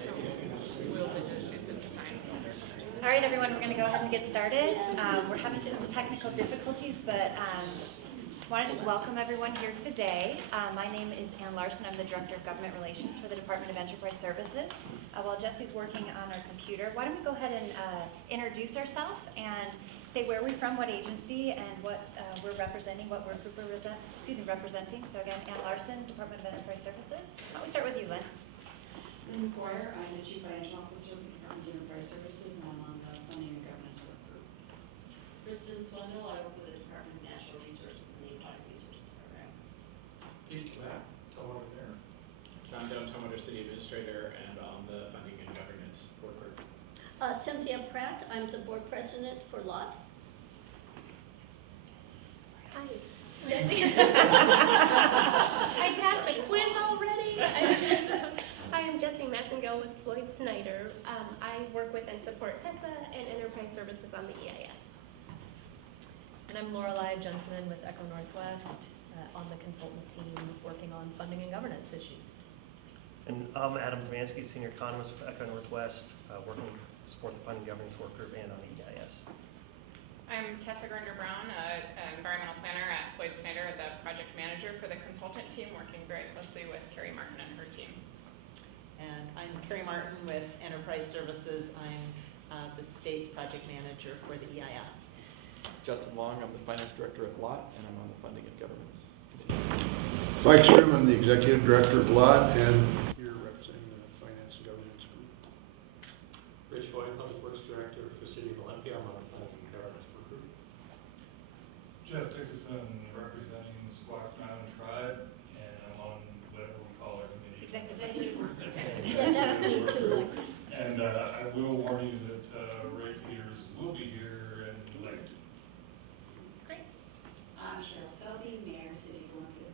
so we'll introduce them to sign. All right, everyone, we're going to go ahead and get started. We're having some technical difficulties, but I want to just welcome everyone here today. My name is Ann Larson. I'm the Director of Government Relations for the Department of Enterprise Services. While Jesse's working on our computer, why don't we go ahead and introduce ourselves and say where we're from, what agency, and what we're representing, what work group we're representing. So again, Ann Larson, Department of Enterprise Services. Why don't we start with you, Lynn? Lynn McGuire, I'm the Chief Financial Officer for the Department of Enterprise Services, and I'm on the Funding and Governance Work Group. Kristen Swindle, I work for the Department of Natural Resources and the Aquatic Resources Program. Pete Matt, Tomato Mayor. John Tomato City Administrator and on the Funding and Governance Work Group. Cynthia Pratt, I'm the Board President for LOT. Hi, Jessie. I passed a quiz already. Hi, I'm Jessie Massengill with Floyd Snyder. I work with and support TESA and Enterprise Services on the EIS. And I'm Lorelei Gentleman with Echo Northwest on the consultant team working on funding and governance issues. And I'm Adam Demansky, Senior Economist with Echo Northwest, working to support the Funding Governance Work Group and on the EIS. I'm Tessa Grinder-Brown, an environmental planner at Floyd Snyder, the project manager for the consultant team, working very closely with Carrie Martin and her team. And I'm Carrie Martin with Enterprise Services. I'm the state's project manager for the EIS. Justin Long, I'm the Finance Director at LOT, and I'm on the Funding and Governance Committee. Mike Strum, I'm the Executive Director of LOT, and here representing the Finance and Governance Group. Rich Boyd, Public Works Director for City of Olympia. I'm on the Funding and Governance Work Group. Jeff Dickinson, representing the Squax Mountain Tribe, and I'm on whatever we call our committee. Executive. Yeah, that's me too. And I will warn you that Ray Peters will be here and late. Great. I'm Cheryl Selby, Mayor, City of Olympia.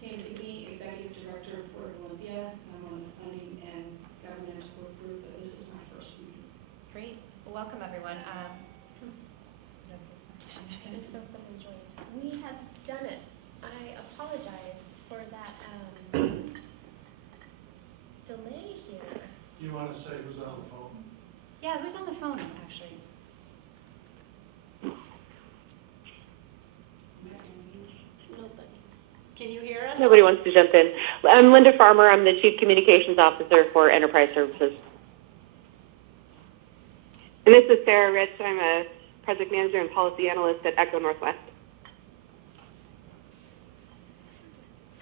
Sam Digby, Executive Director of Port of Olympia. I'm on the Funding and Governance Work Group, but this is my first meeting. Great. Well, welcome, everyone. It's so enjoyed. We have done it. I apologize for that delay here. Do you want to say who's on the phone? Yeah, who's on the phone, actually? Nobody. Can you hear us? Nobody wants to jump in. I'm Linda Farmer. I'm the Chief Communications Officer for Enterprise Services. And this is Sarah Rich. I'm a Project Manager and Policy Analyst at Echo Northwest.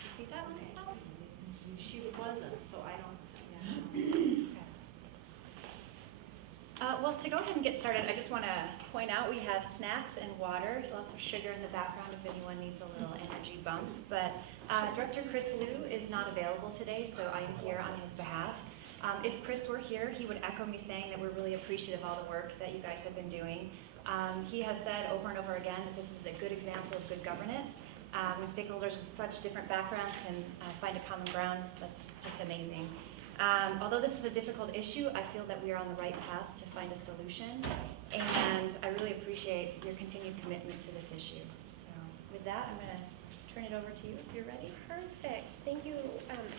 You see that one? She wasn't, so I don't. Well, to go ahead and get started, I just want to point out we have snacks and water, lots of sugar in the background if anyone needs a little energy bump. But Director Chris Liu is not available today, so I am here on his behalf. If Chris were here, he would echo me saying that we're really appreciative of all the work that you guys have been doing. He has said over and over again that this is a good example of good governance. When stakeholders with such different backgrounds can find a common ground, that's just amazing. Although this is a difficult issue, I feel that we are on the right path to find a solution, and I really appreciate your continued commitment to this issue. So with that, I'm going to turn it over to you if you're ready. Perfect. Thank you,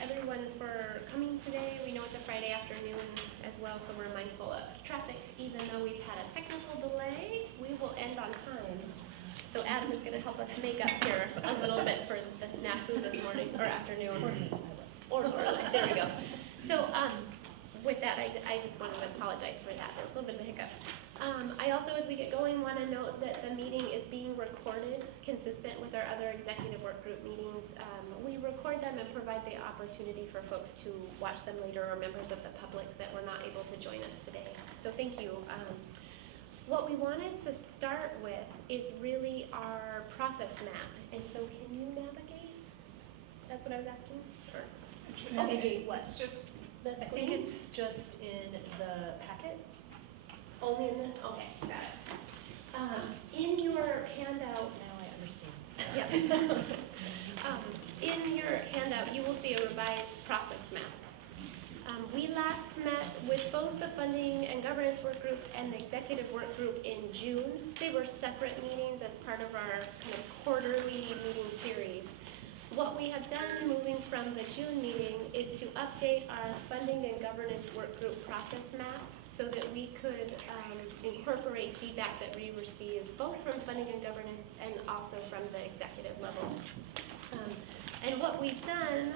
everyone, for coming today. We know it's a Friday afternoon as well, so we're mindful of traffic. Even though we've had a technical delay, we will end on time. So Adam is going to help us make up here a little bit for the snafu this morning or afternoon. Or there we go. So with that, I just wanted to apologize for that. There was a little bit of a hiccup. I also, as we get going, want to note that the meeting is being recorded, consistent with our other executive work group meetings. We record them and provide the opportunity for folks to watch them later, or members of the public that were not able to join us today. So thank you. What we wanted to start with is really our process map. And so can you navigate? That's what I was asking? Or? Navigate what? It's just, I think it's just in the packet. Only in the, okay, got it. In your handout. Now I understand. Yeah. In your handout, you will see a revised process map. We last met with both the Funding and Governance Work Group and the Executive Work Group in June. They were separate meetings as part of our kind of quarterly meeting series. What we have done moving from the June meeting is to update our Funding and Governance Governance Work Group process map so that we could incorporate feedback that we received both from funding and governance and also from the executive level. And what we've done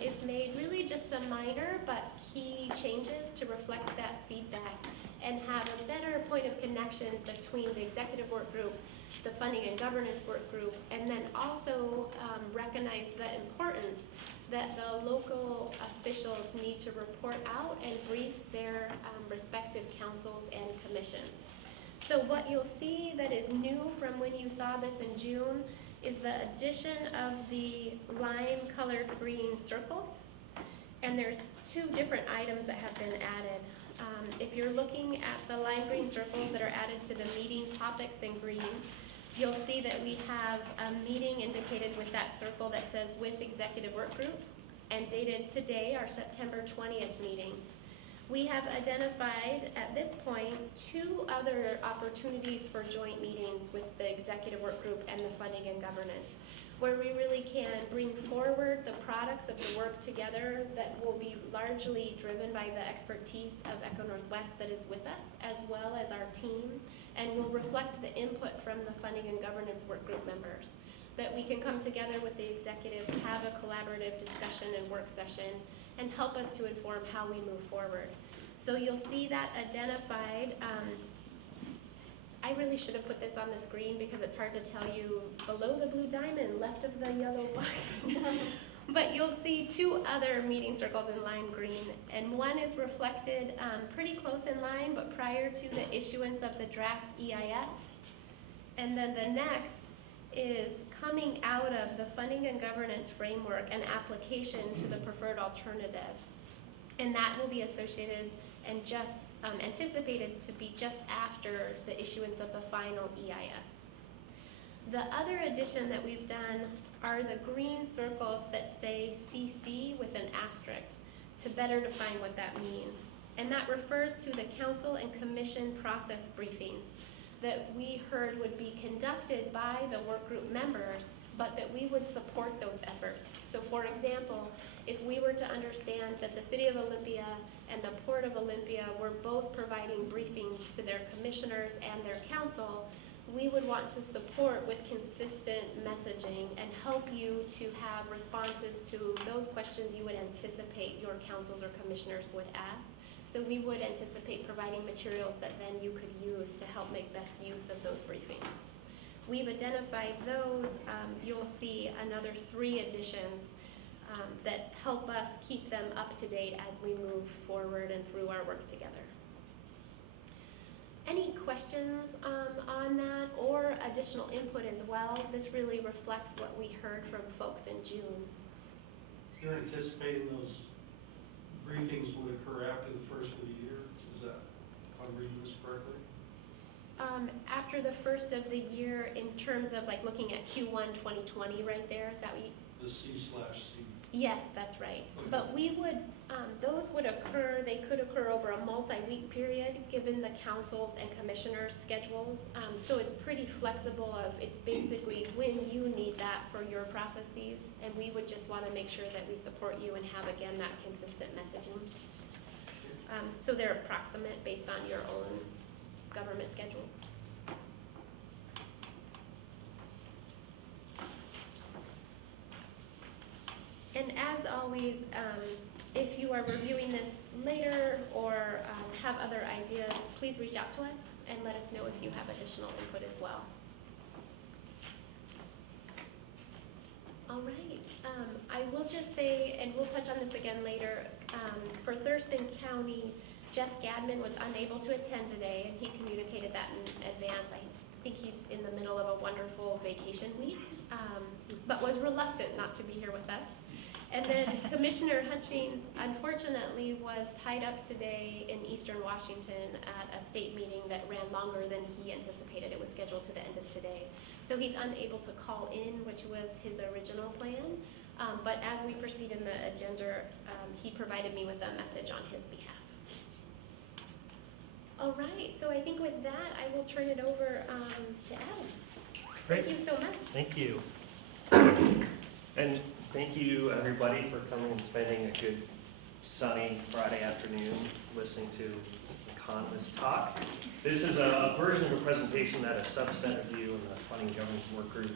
is made really just the minor but key changes to reflect that feedback and have a better point of connection between the executive work group, the funding and governance work group, and then also recognize the importance that the local officials need to report out and brief their respective councils and commissions. So what you'll see that is new from when you saw this in June is the addition of the lime colored green circles. And there's two different items that have been added. If you're looking at the lime green circles that are added to the meeting topics in green, you'll see that we have a meeting indicated with that circle that says with executive work group and dated today, our September 20th meeting. We have identified at this point 2 other opportunities for joint meetings with the executive work group and the funding and governance, where we really can bring forward the products of the work together that will be largely driven by the expertise of Echo Northwest that is with us, as well as our team, and will reflect the input from the funding and governance work group members. That we can come together with the executives, have a collaborative discussion and work session, and help us to inform how we move forward. So you'll see that identified. I really should have put this on the screen because it's hard to tell you below the blue diamond, left of the yellow box. But you'll see 2 other meeting circles in lime green, and one is reflected pretty close in line, but prior to the issuance of the draft EIS. And then the next is coming out of the funding and governance framework and application to the preferred alternative. And that will be associated and just anticipated to be just after the issuance of the final EIS. The other addition that we've done are the green circles that say CC with an asterisk to better define what that means. And that refers to the council and commission process briefings that we heard would be conducted by the work group members, but that we would support those efforts. So for example, if we were to understand that the City of Olympia and the Port of Olympia were both providing briefings to their commissioners and their council, we would want to support with consistent messaging and help you to have responses to those questions you would anticipate your councils or commissioners would ask. So we would anticipate providing materials that then you could use to help make best use of those briefings. We've identified those. You'll see another 3 additions that help us keep them up to date as we move forward and through our work together. Any questions on that or additional input as well? This really reflects what we heard from folks in June. You're anticipating those briefings would occur after the first of the year? Is that, if I'm reading this correctly? After the first of the year, in terms of like looking at Q1 2020 right there, is that what you? The C/C. Yes, that's right. Okay. But we would, those would occur, they could occur over a multi-week period given the councils and commissioners' schedules. So it's pretty flexible of, it's basically when you need that for your processes. And we would just want to make sure that we support you and have, again, that consistent messaging. So they're approximate based on your own government schedule. And as always, if you are reviewing this later or have other ideas, please reach out to us and let us know if you have additional input as well. All right. I will just say, and we'll touch on this again later, for Thurston County, Jeff Gadman was unable to attend today, and he communicated that in advance. I think he's in the middle of a wonderful vacation week, but was reluctant not to be here with us. And then Commissioner Hutchings, unfortunately, was tied up today in Eastern Washington at a state meeting that ran longer than he anticipated. It was scheduled to the end of today. So he's unable to call in, which was his original plan. But as we proceed in the agenda, he provided me with a message on his behalf. All right, so I think with that, I will turn it over to Adam. Great. Thank you so much. Thank you. And thank you, everybody, for coming and spending a good sunny Friday afternoon listening to economists talk. This is a version of a presentation that a subset of you in the Funding Governance Work Group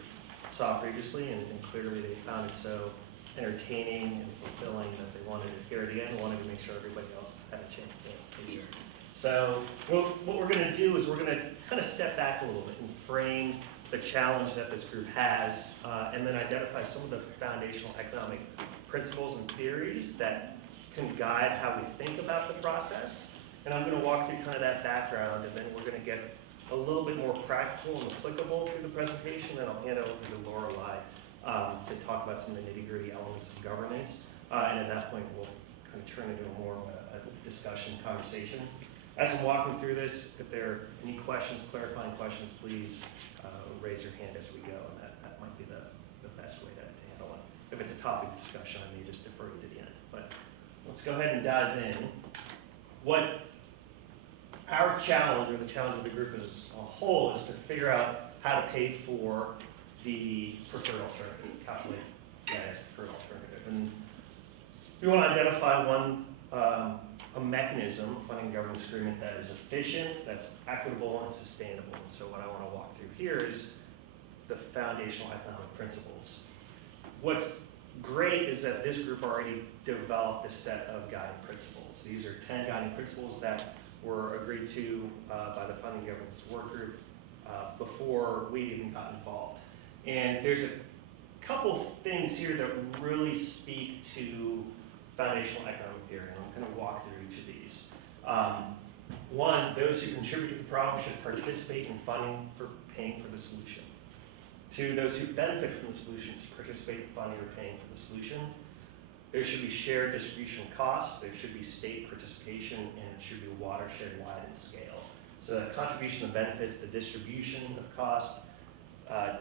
saw previously, and clearly they found it so entertaining and fulfilling that they wanted to hear it again and wanted to make sure everybody else had a chance to hear it. So what we're going to do is we're going to kind of step back a little bit and frame the challenge that this group has, and then identify some of the foundational economic principles and theories that can guide how we think about the process. And I'm going to walk through kind of that background, and then we're going to get a little bit more practical and applicable through the presentation, and I'll hand it over to Lorelei to talk about some of the nitty-gritty elements of governance. And at that point, we'll kind of turn into more of a discussion, conversation. As I'm walking through this, if there are any questions, clarifying questions, please raise your hand as we go, and that might be the best way to handle it. If it's a topic of discussion, I may just defer you to the end. But let's go ahead and dive in. What our challenge, or the challenge of the group as a whole, is to figure out how to pay for the preferred alternative, calculate the preferred alternative. And we want to identify one, a mechanism, funding governance agreement, that is efficient, that's equitable, and sustainable. And so what I want to walk through here is the foundational economic principles. What's great is that this group already developed a set of guiding principles. These are 10 guiding principles that were agreed to by the Funding Governance Work Group before we even got involved. And there's a couple things here that really speak to foundational economic theory, and I'm going to walk through each of these. One, those who contribute to the problem should participate in funding for paying for the solution. Two, those who benefit from the solution should participate in funding or paying for the solution. There should be shared distribution of costs, there should be state participation, and it should be watershed-wide in scale. So the contribution of benefits, the distribution of cost,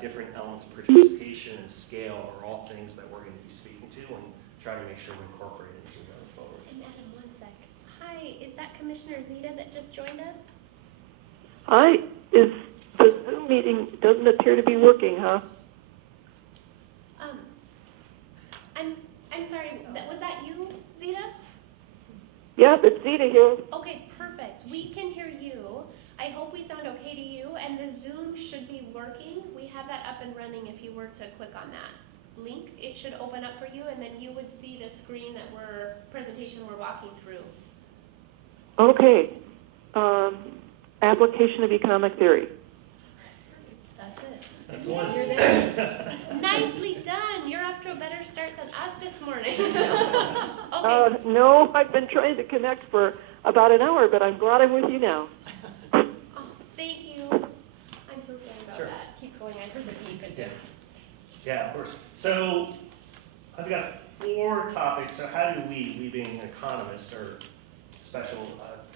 different elements of participation and scale are all things that we're going to be speaking to and try to make sure we incorporate it as we go forward. And Adam, one sec. Hi, is that Commissioner Zeta that just joined us? Hi, the Zoom meeting doesn't appear to be working, huh? I'm sorry, was that you, Zeta? Yep, it's Zeta here. Okay, perfect. We can hear you. I hope we sound okay to you, and the Zoom should be working. We have that up and running. If you were to click on that link, it should open up for you, and then you would see the screen that presentation we're walking through. Okay. Application of economic theory. That's it. That's one. You're there. Nicely done. You're off to a better start than us this morning. Okay. No, I've been trying to connect for about an hour, but I'm glad I'm with you now. Oh, thank you. I'm so sorry about Sure. that. Keep going. I heard the beep and just. Yeah, of course. So I've got 4 topics. So how do we being an economist or special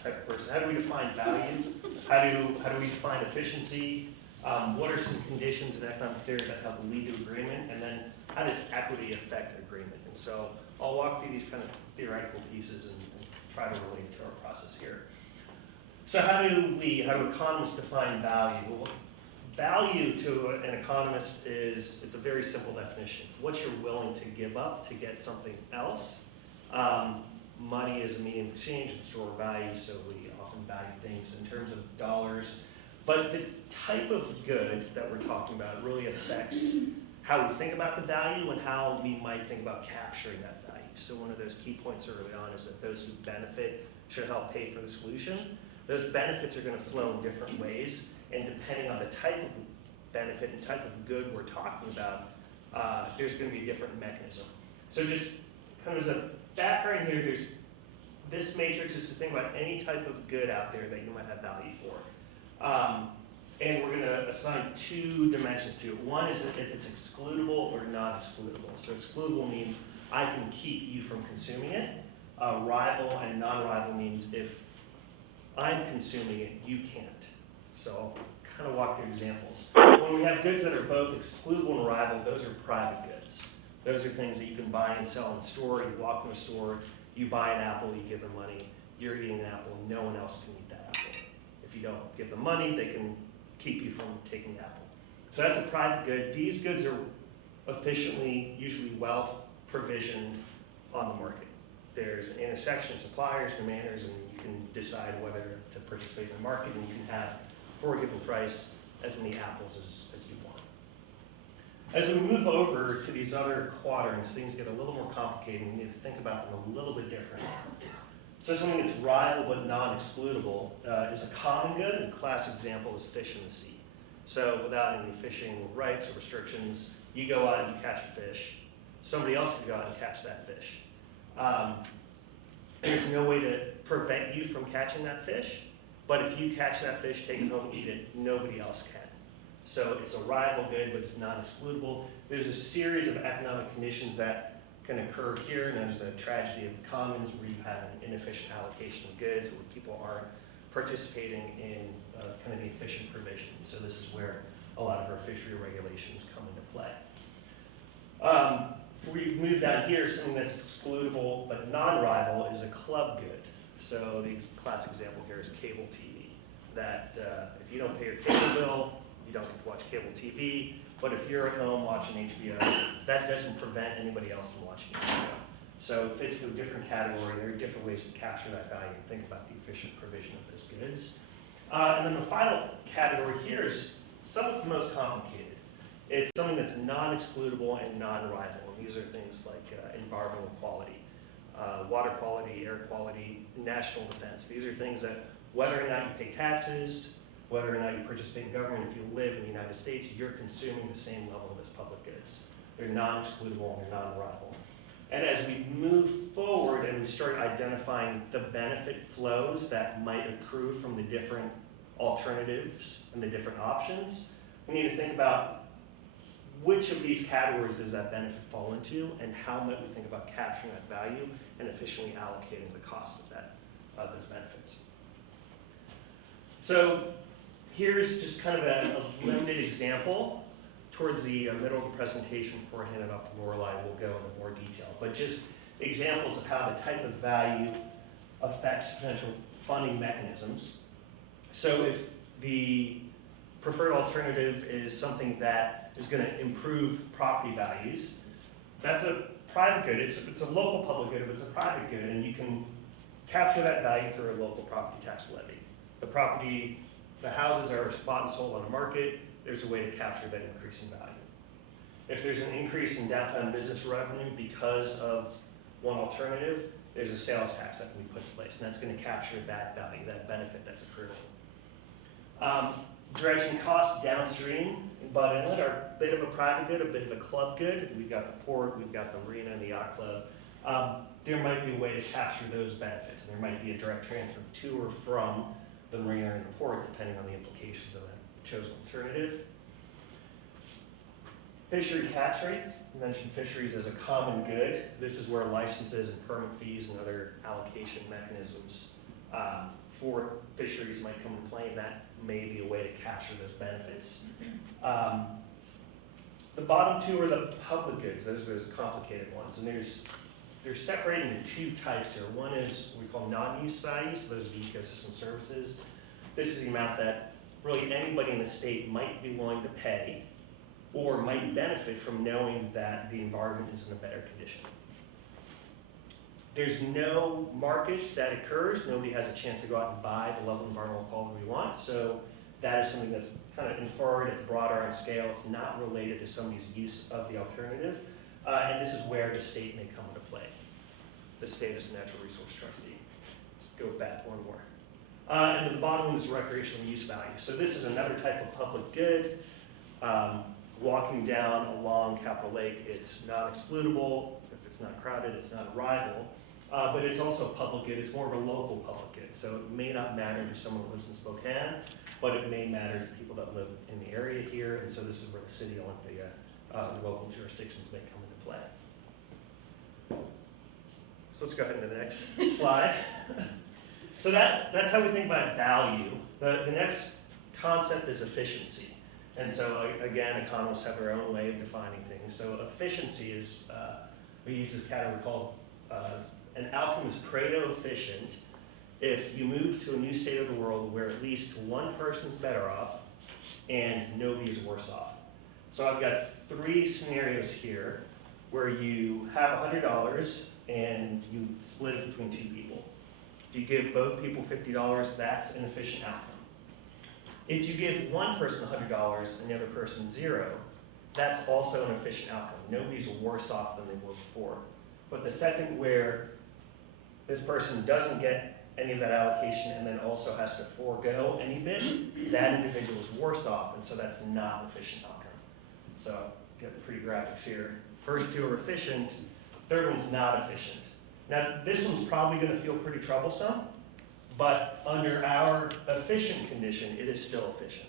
type of person, how do we define value? How do we define efficiency? What are some conditions in economic theory that help lead to agreement? And then how does equity affect agreement? And so I'll walk through these kind of theoretical pieces and try to relate it to our process here. So how do economists define value? Well, value to an economist it's a very simple definition. It's what you're willing to give up to get something else. Money is a medium of exchange and store of value, so we often value things in terms of dollars. But the type of good that we're talking about really affects how we think about the value and how we might think about capturing that value. So one of those key points early on is that those who benefit should help pay for the solution. Those benefits are going to flow in different ways, and depending on the type of benefit and type of good we're talking about, there's going to be a different mechanism. So just kind of as a background here, this matrix is to think about any type of good out there that you might have value for. And we're going to assign 2 dimensions to it. One is if it's excludable or not excludable. So excludable means I can keep you from consuming it. Rival and non-rival means if I'm consuming it, you can't. So I'll kind of walk through examples. When we have goods that are both excludable and rival, those are private goods. Those are things that you can buy and sell in the store. You walk in the store, you buy an apple, you give them money. You're eating an apple, no one else can eat that apple. If you don't give them money, they can keep you from taking the apple. So that's a private good. These goods are efficiently, usually well provisioned on the market. there's an intersection of suppliers, demanders, and you can decide whether to participate in the market, and you can have, for a given price, as many apples as you want. As we move over to these other quadrants, things get a little more complicated. We need to think about them a little bit differently. So something that's rival but non-excludable is a common good. The classic example is fish in the sea. So without any fishing rights or restrictions, you go out and you catch a fish. Somebody else can go out and catch that fish. There's no way to prevent you from catching that fish, but if you catch that fish, take it home and eat it, nobody else can. So it's a rival good, but it's non-excludable. There's a series of economic conditions that can occur here, known as the tragedy of the commons, where you have an inefficient allocation of goods, where people aren't participating in kind of the efficient provision. So this is where a lot of our fishery regulations come into play. If we move down here, something that's excludable but non-rival is a club good. So the classic example here is cable TV. That if you don't pay your cable bill, you don't get to watch cable TV. But if you're at home watching HBO, that doesn't prevent anybody else from watching HBO. So it fits into a different category. There are different ways to capture that value and think about the efficient provision of those goods. And then the final category here is somewhat the most complicated. It's something that's non-excludable and non-rival. And these are things like environmental quality, water quality, air quality, national defense. These are things that whether or not you pay taxes, whether or not you participate in government, if you live in the United States, you're consuming the same level of those public goods. They're non-excludable and they're non-rival. And as we move forward and we start identifying the benefit flows that might accrue from the different alternatives and the different options, we need to think about which of these categories does that benefit fall into, and how might we think about capturing that value and efficiently allocating the cost of those benefits. So here's just kind of a limited example. Towards the middle of the presentation, before I hand it off to Lorelei, we'll go into more detail. But just examples of how the type of value affects potential funding mechanisms. So if the preferred alternative is something that is going to improve property values, that's a private good. It's a local public good, but it's a private good, and you can capture that value through a local property tax levy. The houses are bought and sold on a market. There's a way to capture that increase in value. If there's an increase in downtown business revenue because of one alternative, there's a sales tax that can be put in place, and that's going to capture that value, that benefit that's accruing. Dredging costs downstream in Bud Inlet are a bit of a private good, a bit of a club good. We've got the port, we've got the marina and the yacht club. There might be a way to capture those benefits, and there might be a direct transfer to or from the marina and the port, depending on the implications of that chosen alternative. Fishery tax rates. We mentioned fisheries as a common good. This is where licenses and permit fees and other allocation mechanisms for fisheries might come into play, and that may be a way to capture those benefits. The bottom two are the public goods. Those are those complicated ones, and they're separated into two types here. One is what we call non-use values. So those are the ecosystem services. This is the amount that really anybody in the state might be willing to pay or might benefit from knowing that the environment is in a better condition. There's no market that occurs. Nobody has a chance to go out and buy the level of environmental quality we want. So that is something that's kind of inferred, it's broader on scale, it's not related to somebody's use of the alternative. And this is where the state may come into play. The state is a natural resource trustee. Let's go back one more. And the bottom one is recreational use value. So this is another type of public good. Walking down along Capitol Lake, it's not excludable. If it's not crowded, it's not a rival. But it's also public good. It's more of a local public good. So it may not matter to someone who lives in Spokane, but it may matter to people that live in the area here. And so this is where the city Olympia, local jurisdictions may come into play. So let's go ahead to the next slide. So that's how we think about value. The next concept is efficiency. And so again, economists have their own way of defining things. So efficiency is, we use this category called, an outcome is Pareto efficient if you move to a new state of the world where at least one person's better off and nobody is worse off. So I've got three scenarios here where you have $100 and you split it between two people. If you give both people $50, that's an efficient outcome. If you give one person $100 and the other person $0, that's also an efficient outcome. Nobody's worse off than they were before. But the second, where this person doesn't get any of that allocation and then also has to forego any bit, that individual is worse off, and so that's not an efficient outcome. So, get pretty graphics here. First two are efficient, third one's not efficient. Now, this one's probably going to feel pretty troublesome, but under our efficient condition, it is still efficient.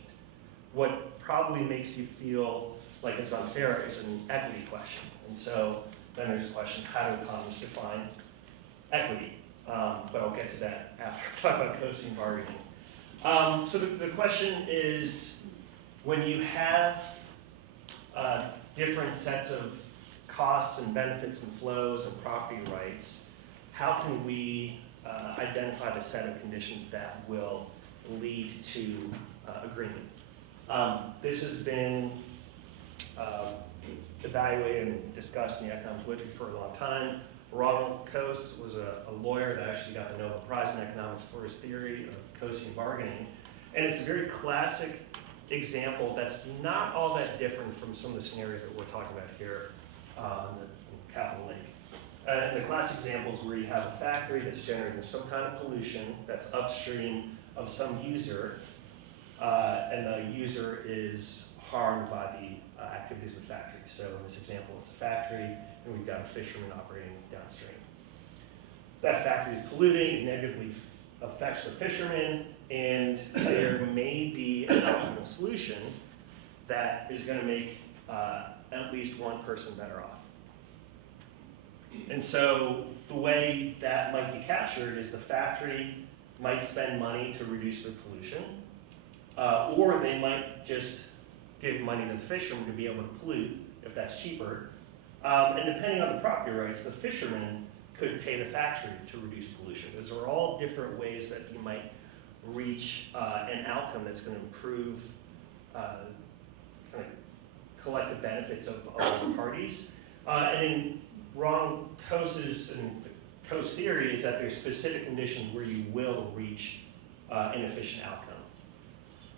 What probably makes you feel like it's unfair is an equity question. And so then there's a question, how do economists define equity? But I'll get to that after I talk about co-seam bargaining. So the question is, when you have different sets of costs and benefits and flows and property rights, how can we identify the set of conditions that will lead to agreement? This has been evaluated and discussed in the economics literature for a long time. Ronald Coase was a lawyer that actually got the Nobel Prize in economics for his theory of co-seam bargaining. And it's a very classic example that's not all that different from some of the scenarios that we're talking about here in Capitol Lake. The classic example is where you have a factory that's generating some kind of pollution that's upstream of some user, and the user is harmed by the activities of the factory. So in this example, it's a factory, and we've got a fisherman operating downstream. That factory is polluting, it negatively affects the fishermen, and there may be an optimal solution that is going to make at least one person better off. And so the way that might be captured is the factory might spend money to reduce their pollution, or they might just give money to the fisherman to be able to pollute, if that's cheaper. And depending on the property rights, the fisherman could pay the factory to reduce pollution. Those are all different ways that you might reach an outcome that's going to improve kind of collective benefits of all the parties. And in Ron Coase's and Coase theory is that there's specific conditions where you will reach an efficient outcome.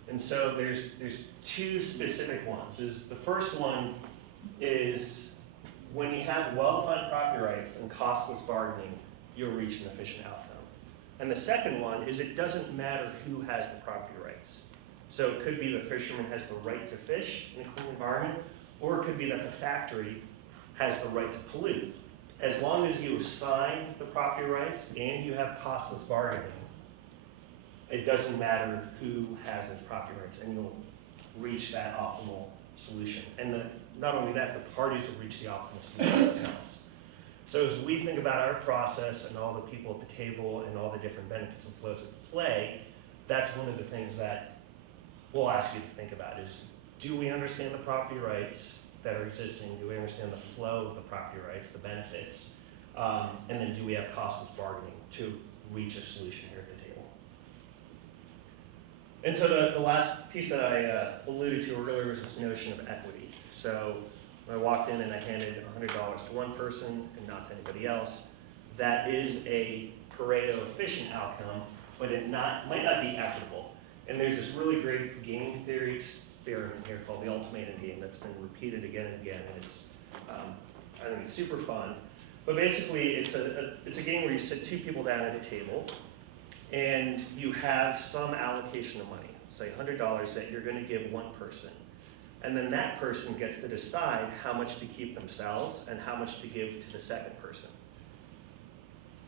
And so there's two specific ones. The first one is when you have well-defined property rights and costless bargaining, you'll reach an efficient outcome. And the second one is it doesn't matter who has the property rights. So it could be the fisherman has the right to fish in a clean environment, or it could be that the factory has the right to pollute. As long as you assign the property rights and you have costless bargaining, it doesn't matter who has those property rights, and you'll reach that optimal solution. And not only that, the parties will reach the optimal solution themselves. So as we think about our process and all the people at the table and all the different benefits and flows at play, that's one of the things that we'll ask you to think about is, do we understand the property rights that are existing? Do we understand the flow of the property rights, the benefits? And then do we have costless bargaining to reach a solution here at the table? And so the last piece that I alluded to earlier was this notion of equity. So when I walked in and I handed $100 to one person and not to anybody else, that is a Pareto efficient outcome, but it might not be equitable. And there's this really great game theory experiment here called the Ultimatum Game that's been repeated again and again, and it's I think it's super fun. But basically, it's a game where you sit two people down at a table, and you have some allocation of money, say $100 that you're going to give one person. And then that person gets to decide how much to keep themselves and how much to give to the second person.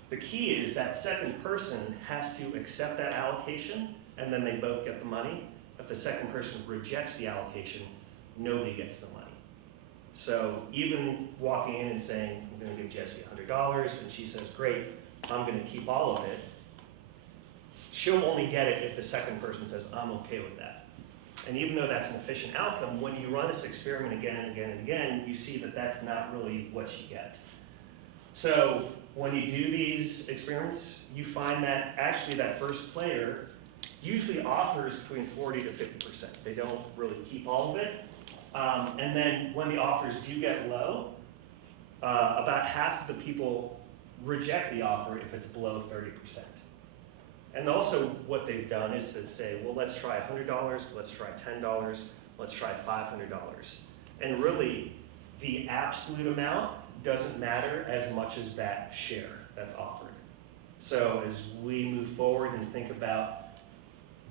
The key is that second person has to accept that allocation, and then they both get the money. If the second person rejects the allocation, nobody gets the money. So even walking in and saying, I'm going to give Jessie $100, and she says, great, I'm going to keep all of it, she'll only get it if the second person says, I'm okay with that. And even though that's an efficient outcome, when you run this experiment again and again and again, you see that that's not really what you get. So when you do these experiments, you find that actually that first player usually offers between 40 to 50%. They don't really keep all of it. And then when the offers do get low, about half of the people reject the offer if it's below 30%. And also what they've done is to say, well, let's try $100, let's try $10, let's try $500. And really, the absolute amount doesn't matter as much as that share that's offered. So as we move forward and think about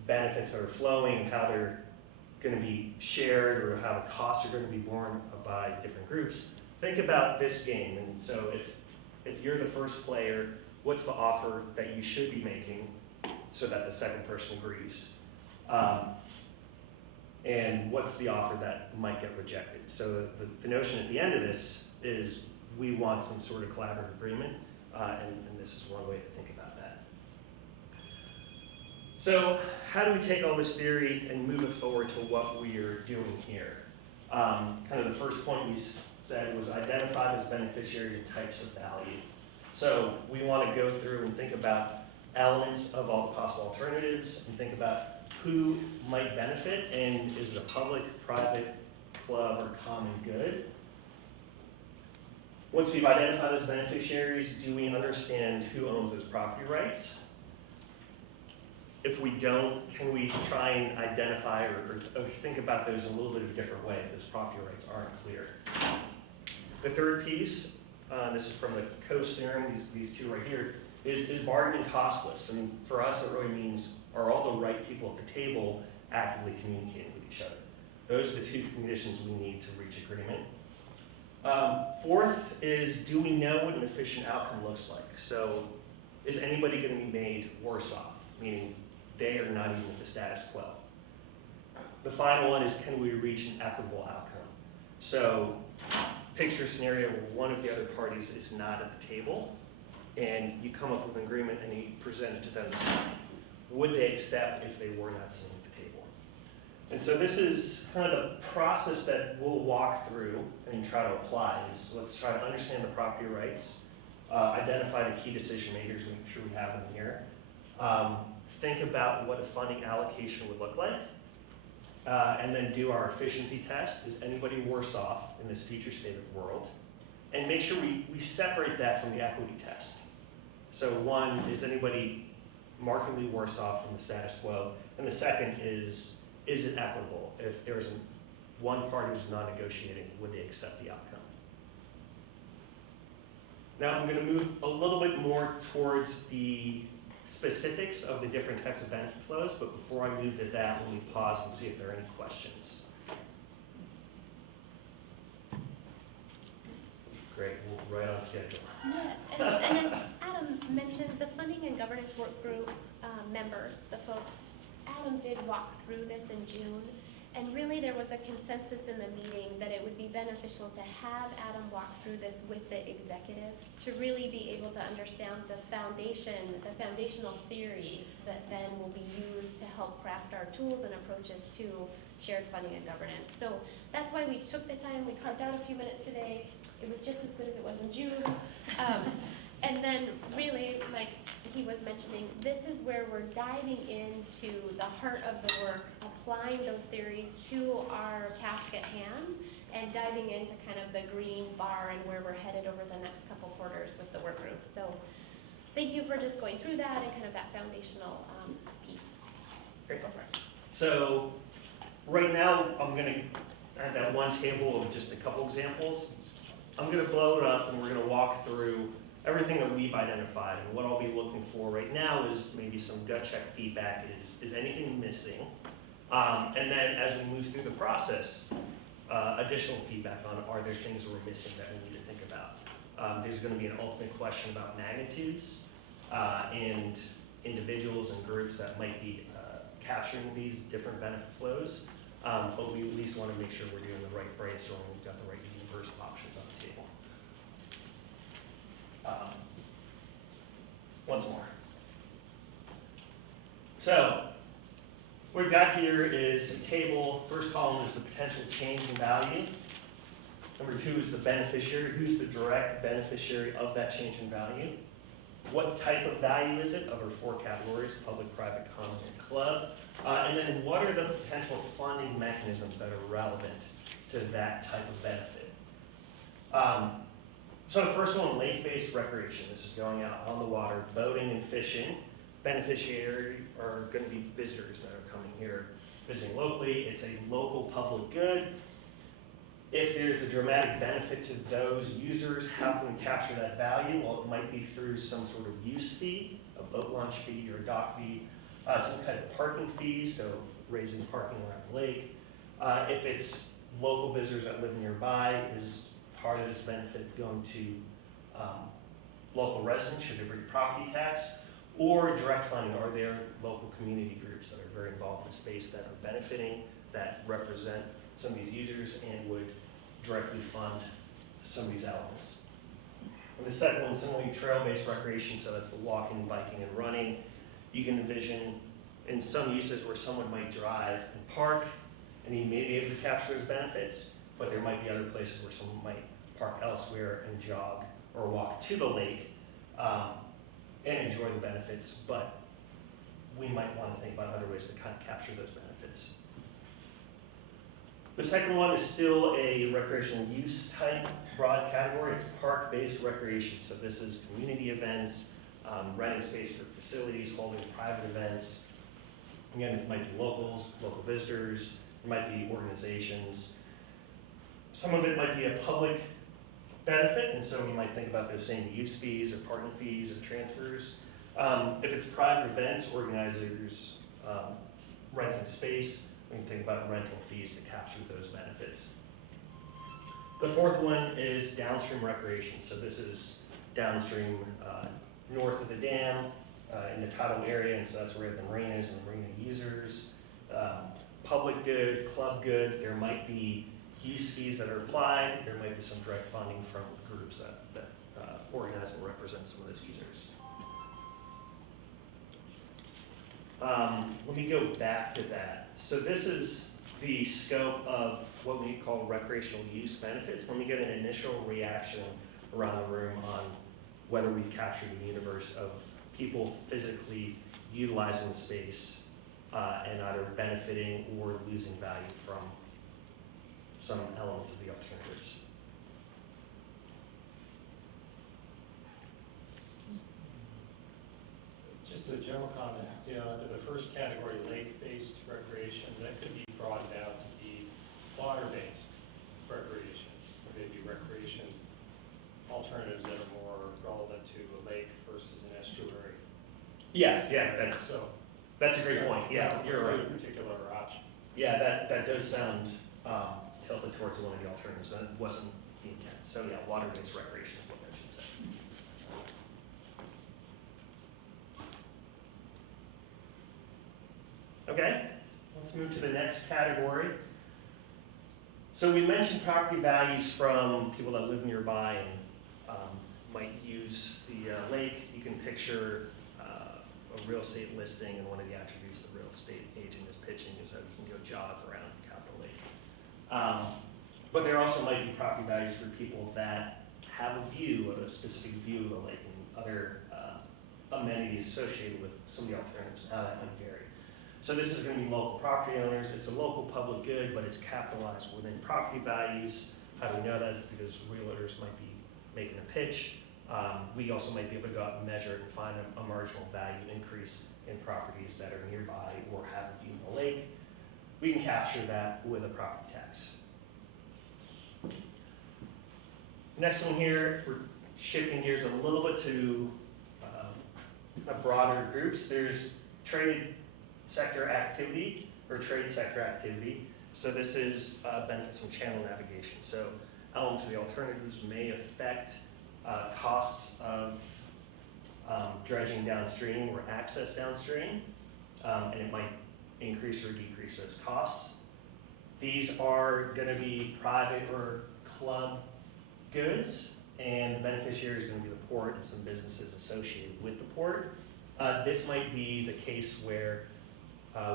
benefits that are flowing, how they're going to be shared, or how the costs are going to be borne by different groups, think about this game. And so if you're the first player, what's the offer that you should be making so that the second person agrees? And what's the offer that might get rejected? So the notion at the end of this is we want some sort of collaborative agreement, and this is one way to think about that. So how do we take all this theory and move it forward to what we are doing here? Kind of the first point we said was identify those beneficiary and types of value. So we want to go through and think about elements of all the possible alternatives and think about who might benefit, and is it a public, private, club, or common good? Once we've identified those beneficiaries, do we understand who owns those property rights? If we don't, can we try and identify or think about those in a little bit of a different way if those property rights aren't clear? The third piece, this is from the Coase theorem, these two right here, is bargaining costless. And for us, it really means, are all the right people at the table actively communicating with each other? Those are the two conditions we need to reach agreement. Fourth is, do we know what an efficient outcome looks like? So is anybody going to be made worse off? Meaning they are not even at the status quo. The final one is, can we reach an equitable outcome? So picture a scenario where one of the other parties is not at the table, and you come up with an agreement and you present it to them to sign. Would they accept if they were not sitting at the table? And so this is kind of the process that we'll walk through and try to apply. Is let's try to understand the property rights, identify the key decision makers, make sure we have them here, think about what a funding allocation would look like, and then do our efficiency test. Is anybody worse off in this future state of the world? And make sure we separate that from the equity test. So one, is anybody markedly worse off from the status quo? And the second is it equitable? If there's one party who's not negotiating, would they accept the outcome? Now I'm going to move a little bit more towards the specifics of the different types of benefit flows, but before I move to that, let me pause and see if there are any questions. Great, we're right on schedule. Yeah, and as Adam mentioned, the funding and governance work group members, the folks, Adam did walk through this in June, and really there was a consensus in the meeting that it would be beneficial to have Adam walk through this with the executive to really be able to understand the foundational theories that then will be used to help craft our tools and approaches to shared funding and governance. So that's why we took the time, we carved out a few minutes today. It was just as good as it was in June. And then really, like he was mentioning, this is where we're diving into the heart of the work, applying those theories to our task at hand, and diving into kind of the green bar and where we're headed over the next couple quarters with the work group. So thank you for just going through that and kind of that foundational piece. Great. Go for it. So right now, I'm going to add that one table of just a couple examples. I'm going to blow it up, and we're going to walk through everything that we've identified. And what I'll be looking for right now is maybe some gut check feedback. Is anything missing? And then as we move through the process, additional feedback on, are there things we're missing that we need to think about? There's going to be an ultimate question about magnitudes and individuals and groups that might be capturing these different benefit flows. But we at least want to make sure we're doing the right brainstorming, we've got the right universe of options on the table. Once more. So what we've got here is a table. First column is the potential change in value. Number two is the beneficiary. Who's the direct beneficiary of that change in value? What type of value is it? Of our four categories: public, private, common, and club. And then what are the potential funding mechanisms that are relevant to that type of benefit? So the first one, lake-based recreation. This is going out on the water, boating and fishing. Beneficiary are going to be visitors that are coming here visiting locally. It's a local public good. If there's a dramatic benefit to those users, how can we capture that value? Well, it might be through some sort of use fee, a boat launch fee or a dock fee, some kind of parking fee, so raising parking around the lake. If it's local visitors that live nearby, is part of this benefit going to local residents? Should they bring property tax? Or direct funding? Are there local community groups that are very involved in the space that are benefiting, that represent some of these users and would directly fund some of these elements? And the second one is similarly trail-based recreation, so that's the walking, biking, and running. You can envision in some uses where someone might drive and park, and you may be able to capture those benefits, but there might be other places where someone might park elsewhere and jog or walk to the lake and enjoy the benefits, but we might want to think about other ways to kind of capture those benefits. The second one is still a recreational use type broad category. It's park-based recreation. So this is community events, renting space for facilities, holding private events. Again, it might be locals, local visitors, it might be organizations. Some of it might be a public benefit, and so we might think about those same use fees or parking fees or transfers. If it's private events, organizers renting space, we can think about rental fees to capture those benefits. The fourth one is downstream recreation. So this is downstream north of the dam in the tidal area, and so that's where the marina is and the marina users. Public good, club good, there might be use fees that are applied, there might be some direct funding from groups that organize and represent some of those users. Let me go back to that. So this is the scope of what we call recreational use benefits. Let me get an initial reaction around the room on whether we've captured the universe of people physically utilizing the space and either benefiting or losing value from some elements of the alternatives. Just a general comment, under the first category, lake-based recreation, that could be broadened out to be water-based recreation, or maybe recreation alternatives that are more relevant to a lake versus an estuary. Yeah, that's a great So, point. Yeah, you're right. A particular option. Yeah, that does sound tilted towards one of the alternatives. That wasn't the intent. So yeah, water-based recreation is what that should say. Okay, let's move to the next category. So we mentioned property values from people that live nearby and might use the lake. You can picture a real estate listing, and one of the attributes the real estate agent is pitching is that you can go jog around Capitol Lake. But there also might be property values for people that have a view, a specific view of the lake, and other amenities associated with some of the alternatives, how that might vary. So this is going to be local property owners. It's a local public good, but it's capitalized within property values. How do we know that? It's because realtors might be making a pitch. We also might be able to go out and measure and find a marginal value increase in properties that are nearby or have a view of the lake. We can capture that with a property tax. Next one here, we're shifting gears a little bit to broader groups. There's trade sector activity or trade sector activity. So this is benefits from channel navigation. So elements of the alternatives may affect costs of dredging downstream or access downstream, and it might increase or decrease those costs. These are going to be private or club goods, and the beneficiary is going to be the port and some businesses associated with the port. This might be the case where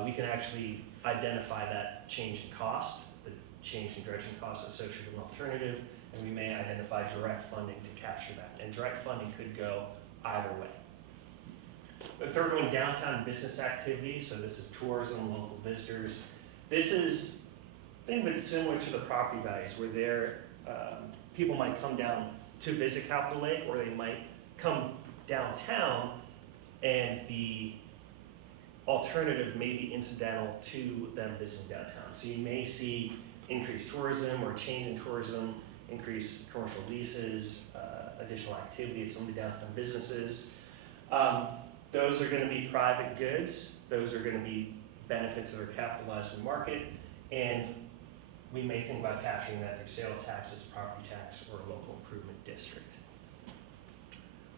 we can actually identify that change in cost, the change in dredging costs associated with an alternative, and we may identify direct funding to capture that. And direct funding could go either way. The third one, downtown business activity. So this is tourism, local visitors. This is, I think, it's similar to the property values, where people might come down to visit Capitol Lake, or they might come downtown, and the alternative may be incidental to them visiting downtown. So you may see increased tourism or change in tourism, increased commercial leases, additional activity at some of the downtown businesses. Those are going to be private goods. Those are going to be benefits that are capitalized in the market, and we may think about capturing that through sales taxes, property tax, or a local improvement district.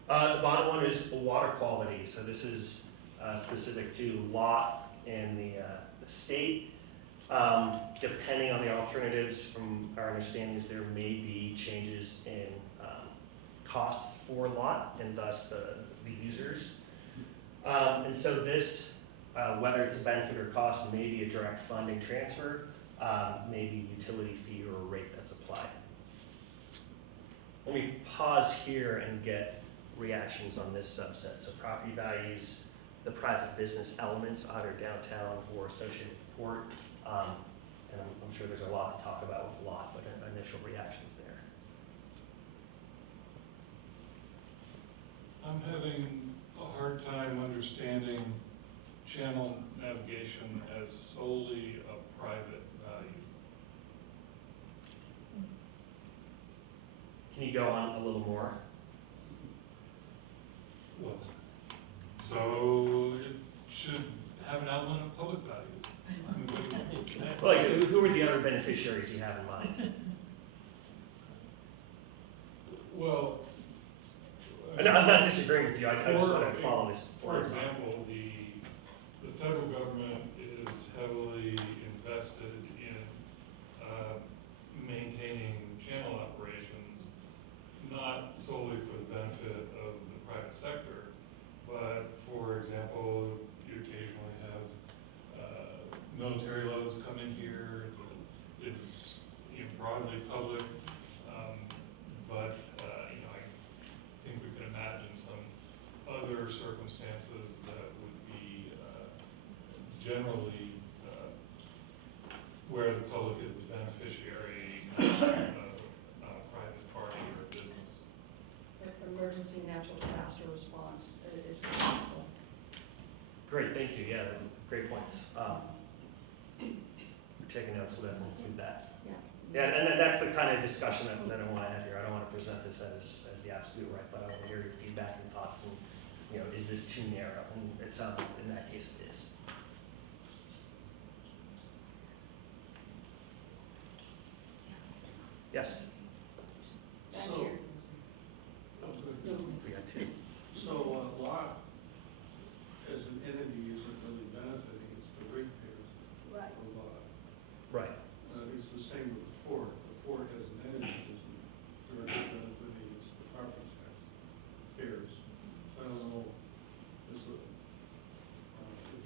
The bottom one is water quality. So this is specific to lot and the state. Depending on the alternatives, from our understanding is there may be changes in costs for lot and thus the users. And so this, whether it's a benefit or cost, may be a direct funding transfer, maybe utility fee or a rate that's applied. Let me pause here and get reactions on this subset. So property values, the private business elements, either downtown or associated with port. And I'm sure there's a lot to talk about with lot, but initial reactions there. I'm having a hard time understanding channel navigation as solely a private value. Can you go on a little more? Well, so it should have an element of public value. I mean, what do you say? Well, like, who are the other beneficiaries you have in mind? Well, And I'm not disagreeing with you. I just want to follow this. For example, the federal government is heavily invested in maintaining channel operations, not solely for the benefit of the private sector, but for example, you occasionally have military loads come in here. It's broadly public, but I think we can imagine some other circumstances that would be generally where the public is the beneficiary, not a private party or business. Emergency natural disaster response is helpful. Great, thank you. Yeah, that's great points. We're taking notes, we'll definitely include that. Yeah, and that's the kind of discussion that I want to have here. I don't want to present this as the absolute right, but I want to hear your feedback and thoughts, and is this too narrow? And it sounds like in that case it is. Yes? Back So- here. Oh, good. We got two. So lot, as an entity, isn't really benefiting, it's the ratepayers Right. of lot. Right. It's the same with the Fort. The Fort as an entity isn't directly benefiting, it's the property tax payers. So I don't know, if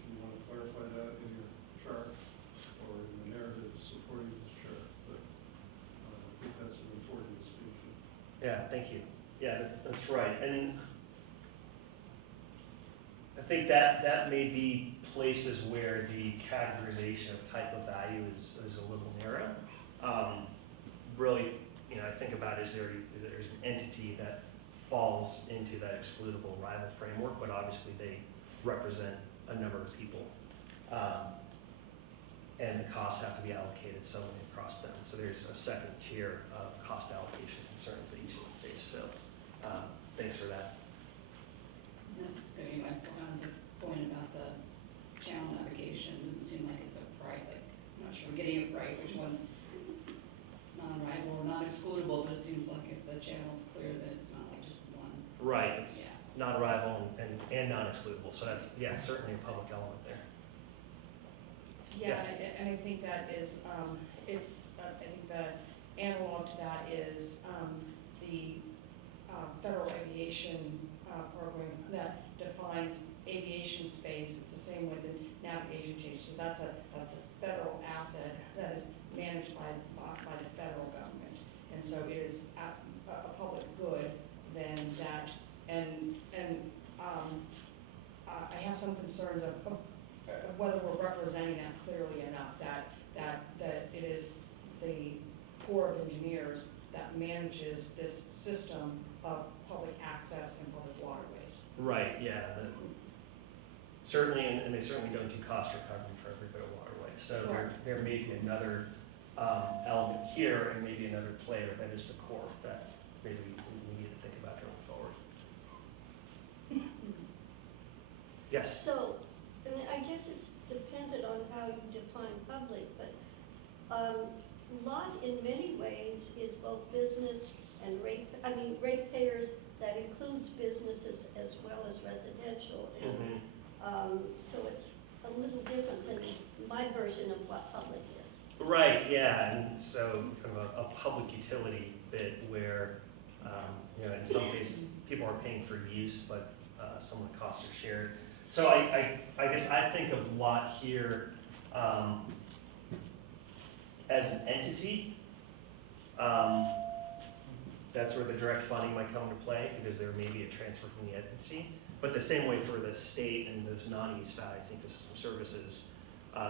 you want to clarify that in your chart or in the narrative supporting this chart, but I think that's an important distinction. Yeah, thank you. Yeah, that's right. And I think that may be places where the categorization of type of value is a little narrow. Really, I think about there's an entity that falls into that excludable rival framework, but obviously they represent a number of people. And the costs have to be allocated somewhere across them. So there's a second tier of cost allocation concerns that each of them face. So thanks for that. That's getting back on the point about the channel navigation, doesn't seem like it's a private, I'm not sure we're getting it right, which one's non-rival or non-excludable, but it seems like if the channel's clear, that it's not like just one. Right, it's Yeah. non-rival and non-excludable, so that's, yeah, certainly a public element there. Yeah, Yes. and I think that is, I think the analog to that is the federal aviation program that defines aviation space. It's the same with the navigation change. So that's a federal asset that is managed by the federal government. And so it is a public good then that, and I have some concerns of whether we're representing that clearly enough, that it is the Corps of Engineers that manages this system of public access and public waterways. Right, yeah. Certainly, and they certainly don't do cost recovery for every bit of waterway. So there may be another element here and maybe another player that is the core that maybe we need to think about going forward. Yes? So, I mean, I guess it's dependent on how you define public, but lot in many ways is both business and ratepayers. That includes businesses as well as residential. And so it's a little different than my version of what public is. Right, yeah, and so kind of a public utility bit where, in some cases, people are paying for use, but some of the costs are shared. So I guess I think of lot here as an entity. That's where the direct funding might come into play, because there may be a transfer from the entity. But the same way for the state and those non-use values, ecosystem services,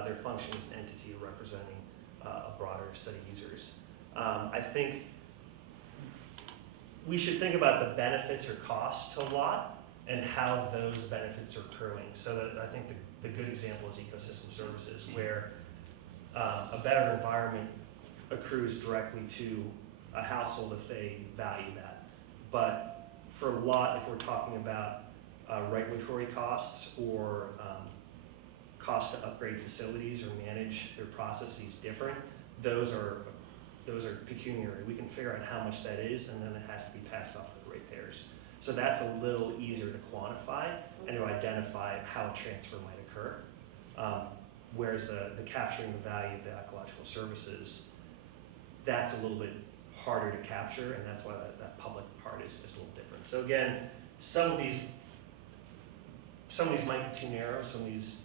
their function as an entity representing a broader set of users. I think we should think about the benefits or costs to a lot and how those benefits are accruing. So that I think the good example is ecosystem services, where a better environment accrues directly to a household if they value that. But for a lot, if we're talking about regulatory costs or cost to upgrade facilities or manage their processes different, those are pecuniary. We can figure out how much that is, and then it has to be passed off to the ratepayers. So that's a little easier to quantify and to identify how a transfer might occur. Whereas the capturing the value of the ecological services, that's a little bit harder to capture, and that's why that public part is a little different. So again, some of these might be too narrow, some of these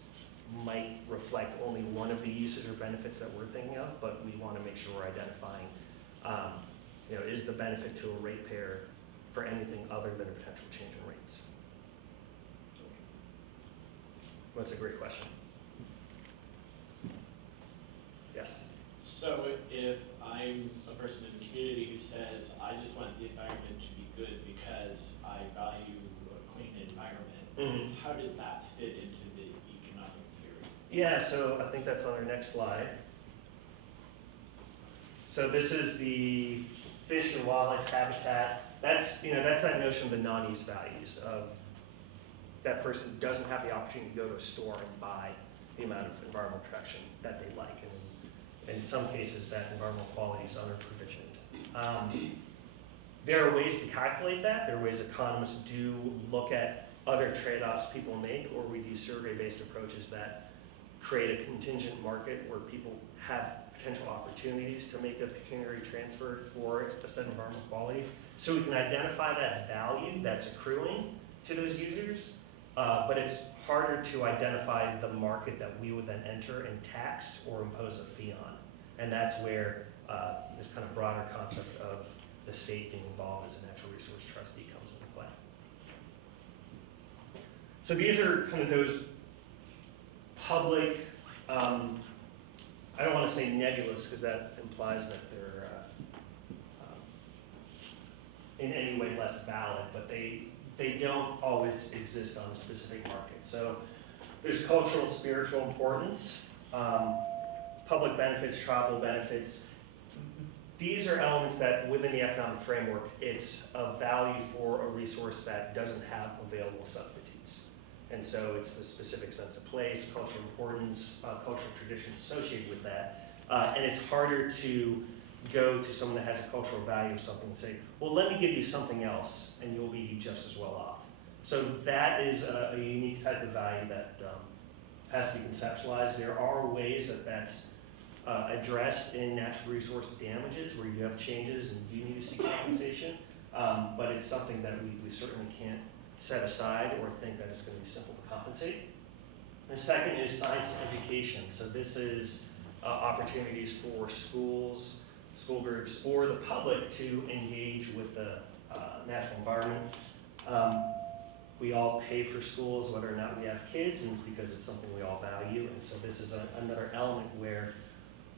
might reflect only one of the uses or benefits that we're thinking of, but we want to make sure we're identifying, is the benefit to a ratepayer for anything other than a potential change in rates? Well, that's a great question. Yes? So if I'm a person in the community who says, I just want the environment to be good because I value a clean environment, how does that fit into the economic theory? Yeah, so I think that's on our next slide. So this is the fish and wildlife habitat. That's that notion of the non-use values of that person doesn't have the opportunity to go to a store and buy the amount of environmental protection that they like. And in some cases, that environmental quality is under-provisioned. There are ways to calculate that. There are ways economists do look at other trade-offs people make, or we do survey-based approaches that create a contingent market where people have potential opportunities to make a pecuniary transfer for a set of environmental quality. So we can identify that value that's accruing to those users, but it's harder to identify the market that we would then enter and tax or impose a fee on. And that's where this kind of broader concept of the state being involved as a natural resource trustee comes into play. So these are kind of those public, I don't want to say nebulous because that implies that they're in any way less valid, but they don't always exist on a specific market. So there's cultural, spiritual importance, public benefits, tribal benefits. These are elements that within the economic framework, it's of value for a resource that doesn't have available substitutes. And so it's the specific sense of place, cultural importance, cultural traditions associated with that. And it's harder to go to someone that has a cultural value of something and say, well, let me give you something else and you'll be just as well off. So that is a unique type of value that has to be conceptualized. There are ways that that's addressed in natural resource damages where you have changes and you need to seek compensation, but it's something that we certainly can't set aside or think that it's going to be simple to compensate. The second is science and education. So this is opportunities for schools, school groups, or the public to engage with the natural environment. We all pay for schools whether or not we have kids, and it's because it's something we all value. And so this is another element where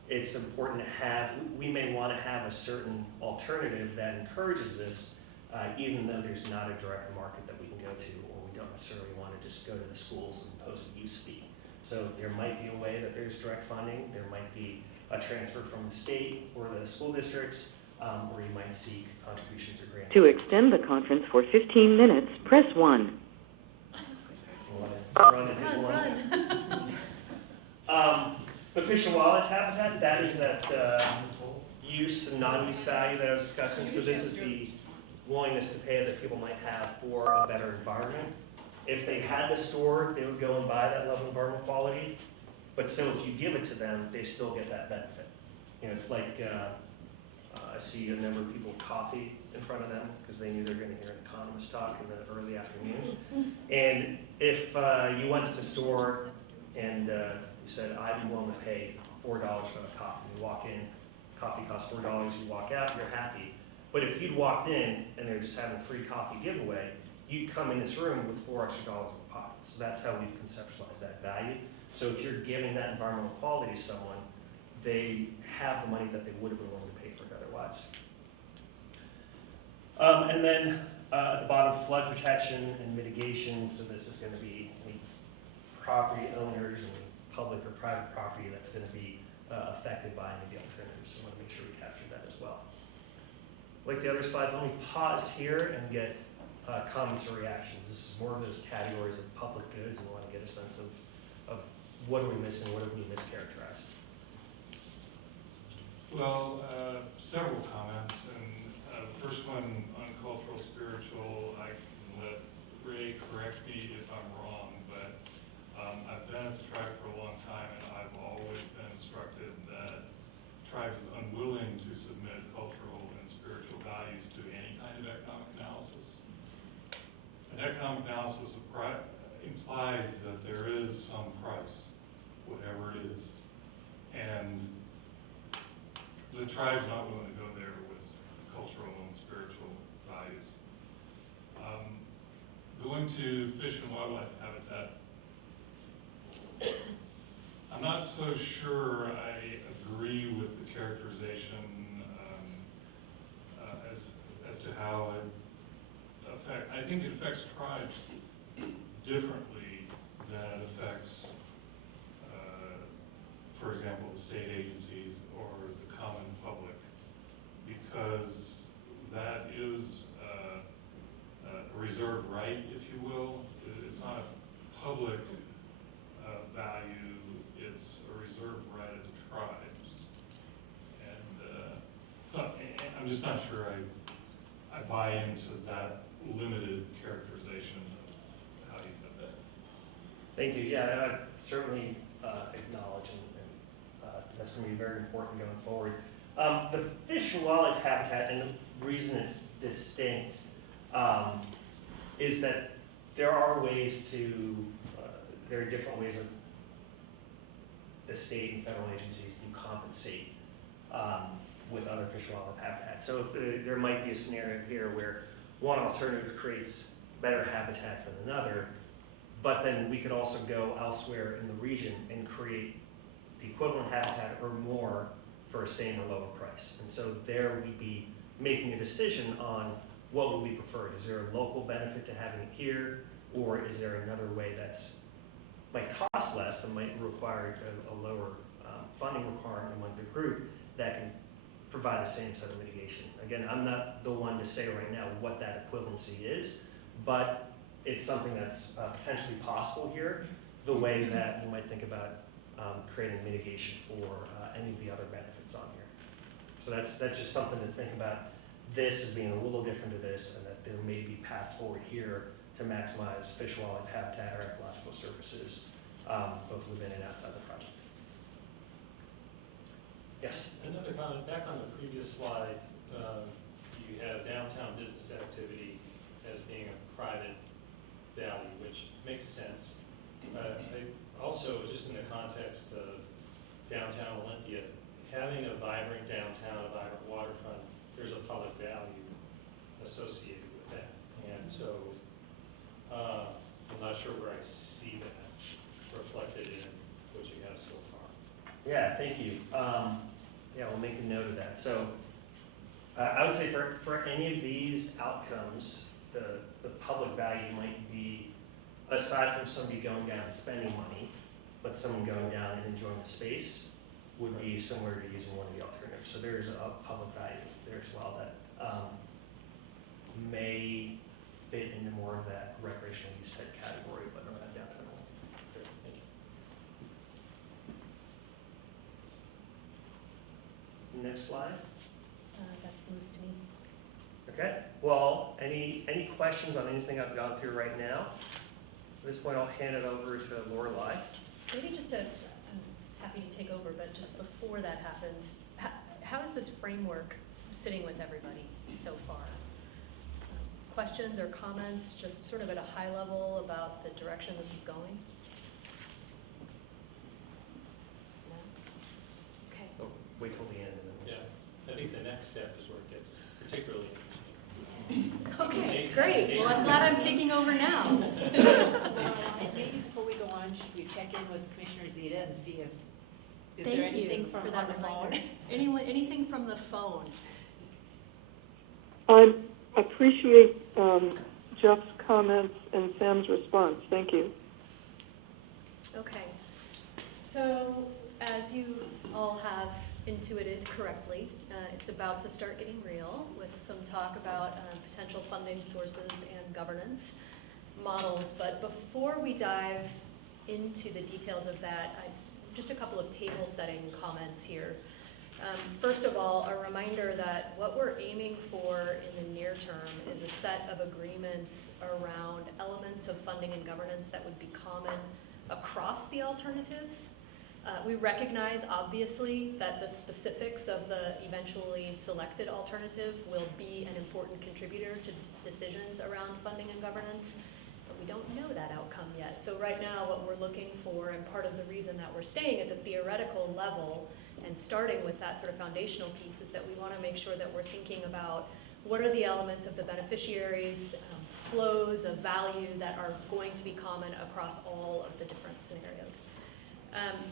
it's important to have, we may want to have a certain alternative that encourages this, even though there's not a direct market that we can go to, or we don't necessarily want to just go to the schools and impose a use fee. So there might be a way that there's direct funding, there might be a transfer from the state or the school districts, or you might seek contributions or grants. To extend the conference for 15 minutes, press 1. The fish and wildlife habitat, that is that use and non-use value that I was discussing. So this is the willingness to pay that people might have for a better environment. If they had the store, they would go and buy that level of environmental quality. But so if you give it to them, they still get that benefit. You know, it's like I see a number of people with coffee in front of them because they knew they were going to hear an economist talk in the early afternoon. And if you went to the store and you said, I'm willing to pay $4 for the coffee, you walk in, coffee costs $4, you walk out, you're happy. But if you'd walked in and they're just having a free coffee giveaway, you'd come in this room with $4 extra in your pocket. So that's how we've conceptualized that value. So if you're giving that environmental quality to someone, they have the money that they would have been willing to pay for it otherwise. And then at the bottom, flood protection and mitigation. So this is going to be any property owners and public or private property that's going to be affected by any of the alternatives. So we want to make sure we capture that as well. Like the other slides, let me pause here and get comments or reactions. This is more of those categories of public goods, and we want to get a sense of what are we missing, what have we mischaracterized. Well, several comments, and first one on cultural, spiritual, I can let Ray correct me if I'm wrong, but I've been at the tribe for a long time, and I've always been instructed that tribe is unwilling to submit cultural and spiritual values to any kind of economic analysis. An economic analysis implies that there is some price, whatever it is, and the tribe's not willing to go there with cultural and spiritual values. Going to fish and wildlife habitat, I'm not so sure I agree with the characterization as to how it affects. I think it affects tribes differently than it affects, for example, the state agencies or the common public, because that is a reserved right, if you will. It's not a public value, it's a reserved right of the tribes. And so I'm just not sure I buy into that limited characterization of how you put that. Thank you. Yeah, I certainly acknowledge, and that's going to be very important going forward. The fish and wildlife habitat, and the reason it's distinct is that there are ways to, there are different ways of the state and federal agencies to compensate with other fish and wildlife habitat. So if there might be a scenario here where one alternative creates better habitat than another, but then we could also go elsewhere in the region and create the equivalent habitat or more for a same or lower price. And so there we'd be making a decision on what would we prefer. Is there a local benefit to having it here, or is there another way that's might cost less and might require a lower funding requirement among the group that can provide the same set of mitigation? Again, I'm not the one to say right now what that equivalency is, but it's something that's potentially possible here, the way that we might think about creating mitigation for any of the other benefits on here. So that's just something to think about, this as being a little different to this, and that there may be paths forward here to maximize fish, wildlife habitat, or ecological services, both within and outside the project. Yes? Another comment, back on the previous slide, you have downtown business activity as being a private value, which makes sense. Also, just in the context of downtown Olympia, having a vibrant downtown, a vibrant waterfront, there's a public value associated with that. And so I'm not sure where I see that reflected in what you have so far. Yeah, thank you. Yeah, we'll make a note of that. So I would say for any of these outcomes, the public value might be, aside from somebody going down and spending money, but someone going down and enjoying the space would be similar to using one of the alternatives. So there's a public value there as well that may fit into more of that recreational use type category, but definitely. Thank you. Next slide. That moves to me. Okay, well, any questions on anything I've gone through right now? At this point, I'll hand it over to Lorelei. Maybe just I'm happy to take over, but just before that happens, how is this framework sitting with everybody so far? Questions or comments, just sort of at a high level about the direction this is going? No? Okay. Oh, wait till the end and then we'll Yeah, see. I think the next step is where it gets particularly interesting. Okay, great. Well, I'm glad I'm taking over now. Maybe before we go on, should we check in with Commissioner Zeta and see if, is there Thank anything you from for that on the reminder. phone? Anything from the phone? I appreciate Jeff's comments and Sam's response. Thank you. Okay. So, as you all have intuited correctly, it's about to start getting real with some talk about potential funding sources and governance models. But before we dive into the details of that, just a couple of table setting comments here. First of all, a reminder that what we're aiming for in the near term is a set of agreements around elements of funding and governance that would be common across the alternatives. We recognize, obviously, that the specifics of the eventually selected alternative will be an important contributor to decisions around funding and governance, but we don't know that outcome yet. So right now, what we're looking for, and part of the reason that we're staying at the theoretical level and starting with that sort of foundational piece, is that we want to make sure that we're thinking about what are the elements of the beneficiaries, flows of value that are going to be common across all of the different scenarios.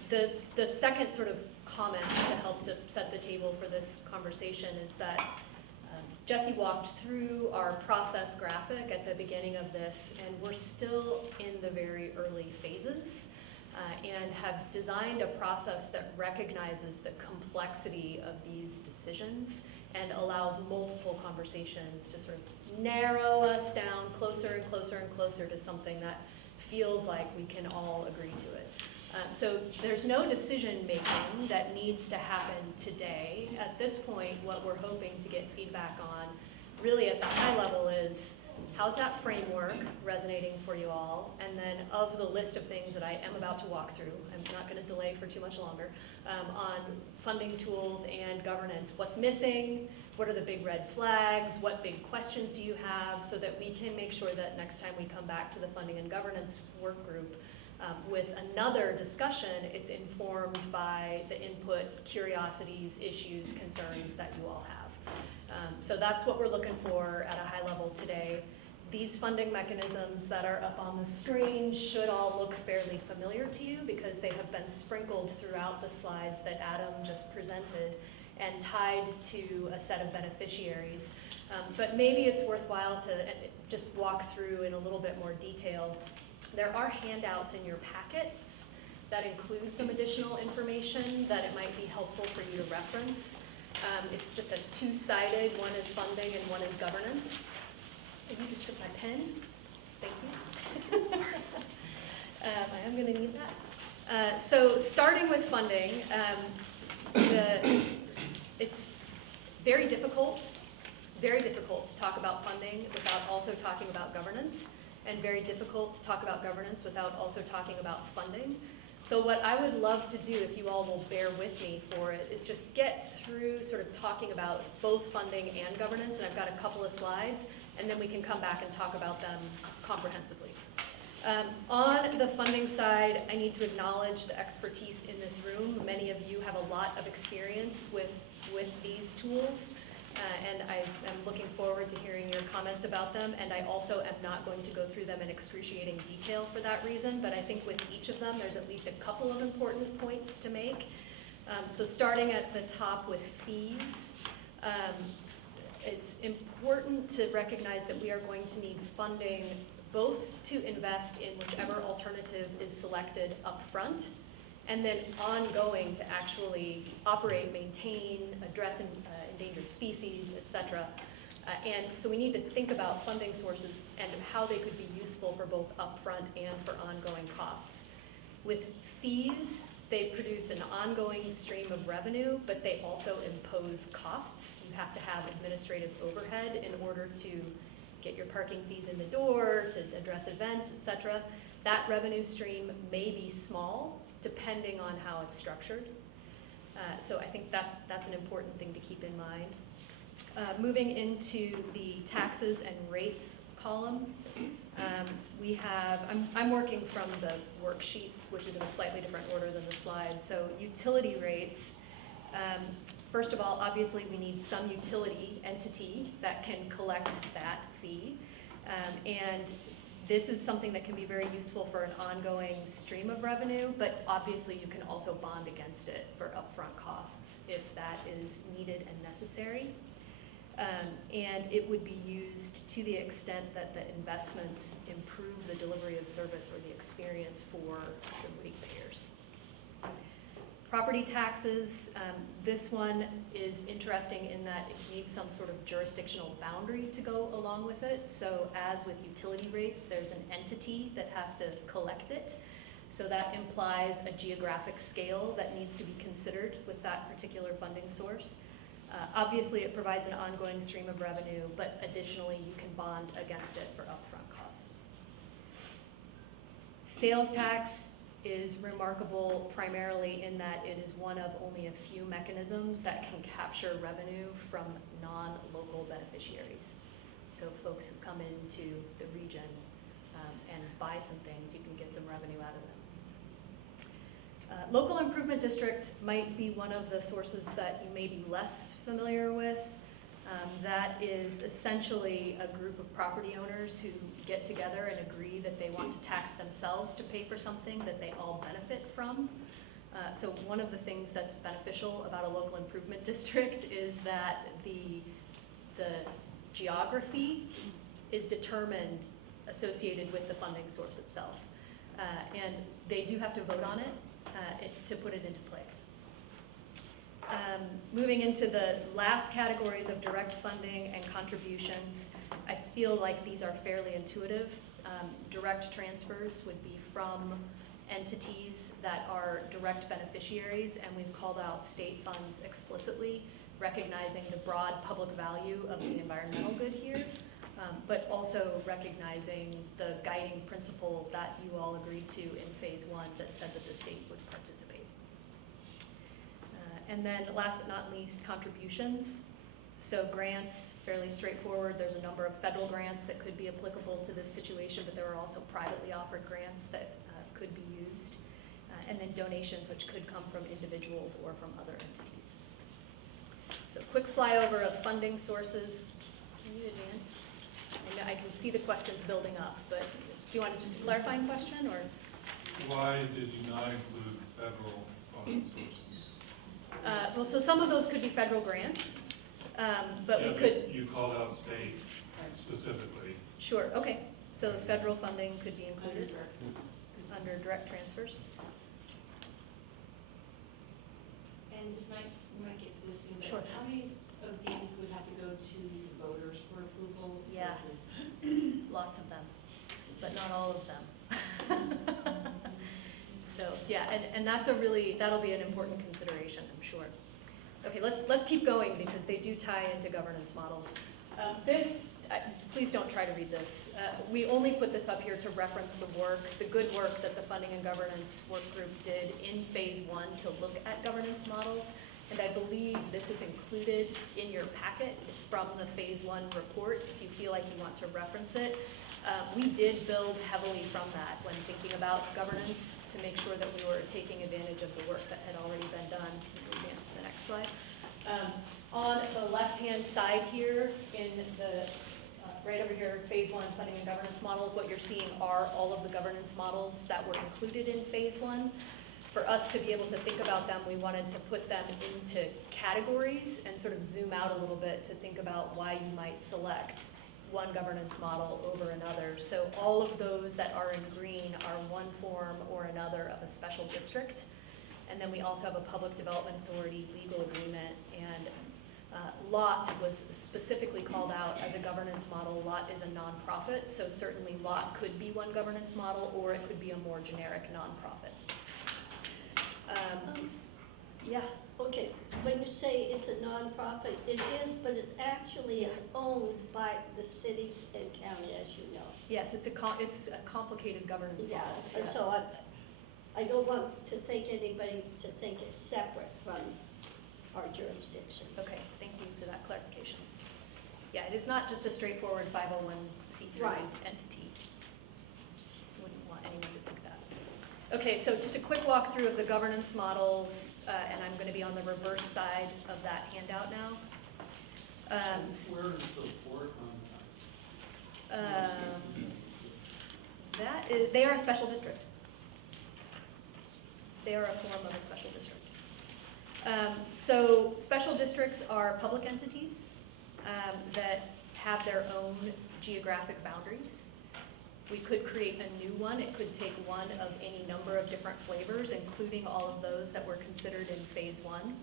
The second sort of comment to help to set the table for this conversation is that Jesse walked through our process graphic at the beginning of this, and we're still in the very early phases and have designed a process that recognizes the complexity of these decisions and allows multiple conversations to sort of narrow us down closer and closer and closer to something that feels like we can all agree to it. So there's no decision making that needs to happen today. At this point, what we're hoping to get feedback on, really at the high level, is how's that framework resonating for you all? And then of the list of things that I am about to walk through, I'm not going to delay for too much longer, on funding tools and governance, what's missing? What are the big red flags? What big questions do you have, so that we can make sure that next time we come back to the funding and governance work group with another discussion, it's informed by the input, curiosities, issues, concerns that you all have. So that's what we're looking for at a high level today. These funding mechanisms that are up on the screen should all look fairly familiar to you, because they have been sprinkled throughout the slides that Adam just presented and tied to a set of beneficiaries. But maybe it's worthwhile to just walk through in a little bit more detail. There are handouts in your packets that include some additional information that it might be helpful for you to reference. It's just a two-sided, one is funding and one is governance. And you just took my pen. Thank you. Sorry. I am going to need that. So starting with funding, it's very difficult to talk about funding without also talking about governance, and very difficult to talk about governance without also talking about funding. So what I would love to do, if you all will bear with me for it, is just get through sort of talking about both funding and governance, and I've got a couple of slides, and then we can come back and talk about them comprehensively. On the funding side, I need to acknowledge the expertise in this room. Many of you have a lot of experience with these tools. And I am looking forward to hearing your comments about them, and I also am not going to go through them in excruciating detail for that reason, but I think with each of them there's at least a couple of important points to make. So starting at the top with fees, it's important to recognize that we are going to need funding both to invest in whichever alternative is selected upfront, and then ongoing to actually operate, maintain, address endangered species, et cetera. And so we need to think about funding sources and how they could be useful for both upfront and for ongoing costs. With fees, they produce an ongoing stream of revenue, but they also impose costs. You have to have administrative overhead in order to get your parking fees in the door, to address events, et cetera. That revenue stream may be small, depending on how it's structured. So I think that's an important thing to keep in mind. Moving into the taxes and rates column, I'm working from the worksheets, which is in a slightly different order than the slides. So utility rates, first of all, obviously we need some utility entity that can collect that fee. And this is something that can be very useful for an ongoing stream of revenue, but obviously you can also bond against it for upfront costs if that is needed and necessary. And it would be used to the extent that the investments improve the delivery of service or the experience for the ratepayers. Property taxes, this one is interesting in that it needs some sort of jurisdictional boundary to go along with it. So as with utility rates, there's an entity that has to collect it. So that implies a geographic scale that needs to be considered with that particular funding source. Obviously, it provides an ongoing stream of revenue, but additionally, you can bond against it for upfront costs. Sales tax is remarkable primarily in that it is one of only a few mechanisms that can capture revenue from non-local beneficiaries. So folks who come into the region and buy some things, you can get some revenue out of them. Local improvement district might be one of the sources that you may be less familiar with. That is essentially a group of property owners who get together and agree that they want to tax themselves to pay for something that they all benefit from. So one of the things that's beneficial about a local improvement district is that the geography is determined associated with the funding source itself. And they do have to vote on it to put it into place. Moving into the last categories of direct funding and contributions, I feel like these are fairly intuitive. Direct transfers would be from entities that are direct beneficiaries, and we've called out state funds explicitly, recognizing the broad public value of the environmental good here, but also recognizing the guiding principle that you all agreed to in phase one that said that the state would participate. And then last but not least, contributions. So grants, fairly straightforward. There's a number of federal grants that could be applicable to this situation, but there are also privately offered grants that could be used. And then donations, which could come from individuals or from other entities. So quick flyover of funding sources. Can you advance? I can see the questions building up, but do you want just a clarifying question, or? Why did you not include federal funding sources? Well, so some of those could be federal grants, but yeah, we could. You called out state specifically. Sure, okay. So federal funding could be included under direct transfers. And this might get to this soon, but Sure. how many of these would have to go to the voters for approval? Yeah. Versus Lots of them, but not all of them. So yeah, and that'll be an important consideration, I'm sure. Okay, let's keep going because they do tie into governance models. Please don't try to read this. We only put this up here to reference the good work that the Funding and Governance Work Group did in phase one to look at governance models. And I believe this is included in your packet. It's from the phase one report if you feel like you want to reference it. We did build heavily from that when thinking about governance to make sure that we were taking advantage of the work that had already been done. We'll advance to the next slide. On the left-hand side here, in the right over here, phase one funding and governance models, what you're seeing are all of the governance models that were included in phase one. for us to be able to think about them, we wanted to put them into categories and sort of zoom out a little bit to think about why you might select one governance model over another. So all of those that are in green are one form or another of a special district. And then we also have a public development authority legal agreement, and LOT was specifically called out as a governance model. LOT is a nonprofit, so certainly LOT could be one governance model, or it could be a more generic nonprofit. Yeah. Okay, when you say it's a nonprofit, it is, but it actually is owned by the cities and county, as you know. Yes, it's a complicated governance Yeah, model. so I don't want to think anybody to think it's separate from our jurisdictions. Okay, thank you for that clarification. Yeah, it is not just a straightforward 501c3 Right. entity. Wouldn't want anyone to think that. Okay, so just a quick walkthrough of the governance models, and I'm going to be on the reverse side of that handout now. Where is the board on that? They are a special district. They are a form of a special district. So special districts are public entities that have their own geographic boundaries. We could create a new one. It could take one of any number of different flavors, including all of those that were considered in phase 1.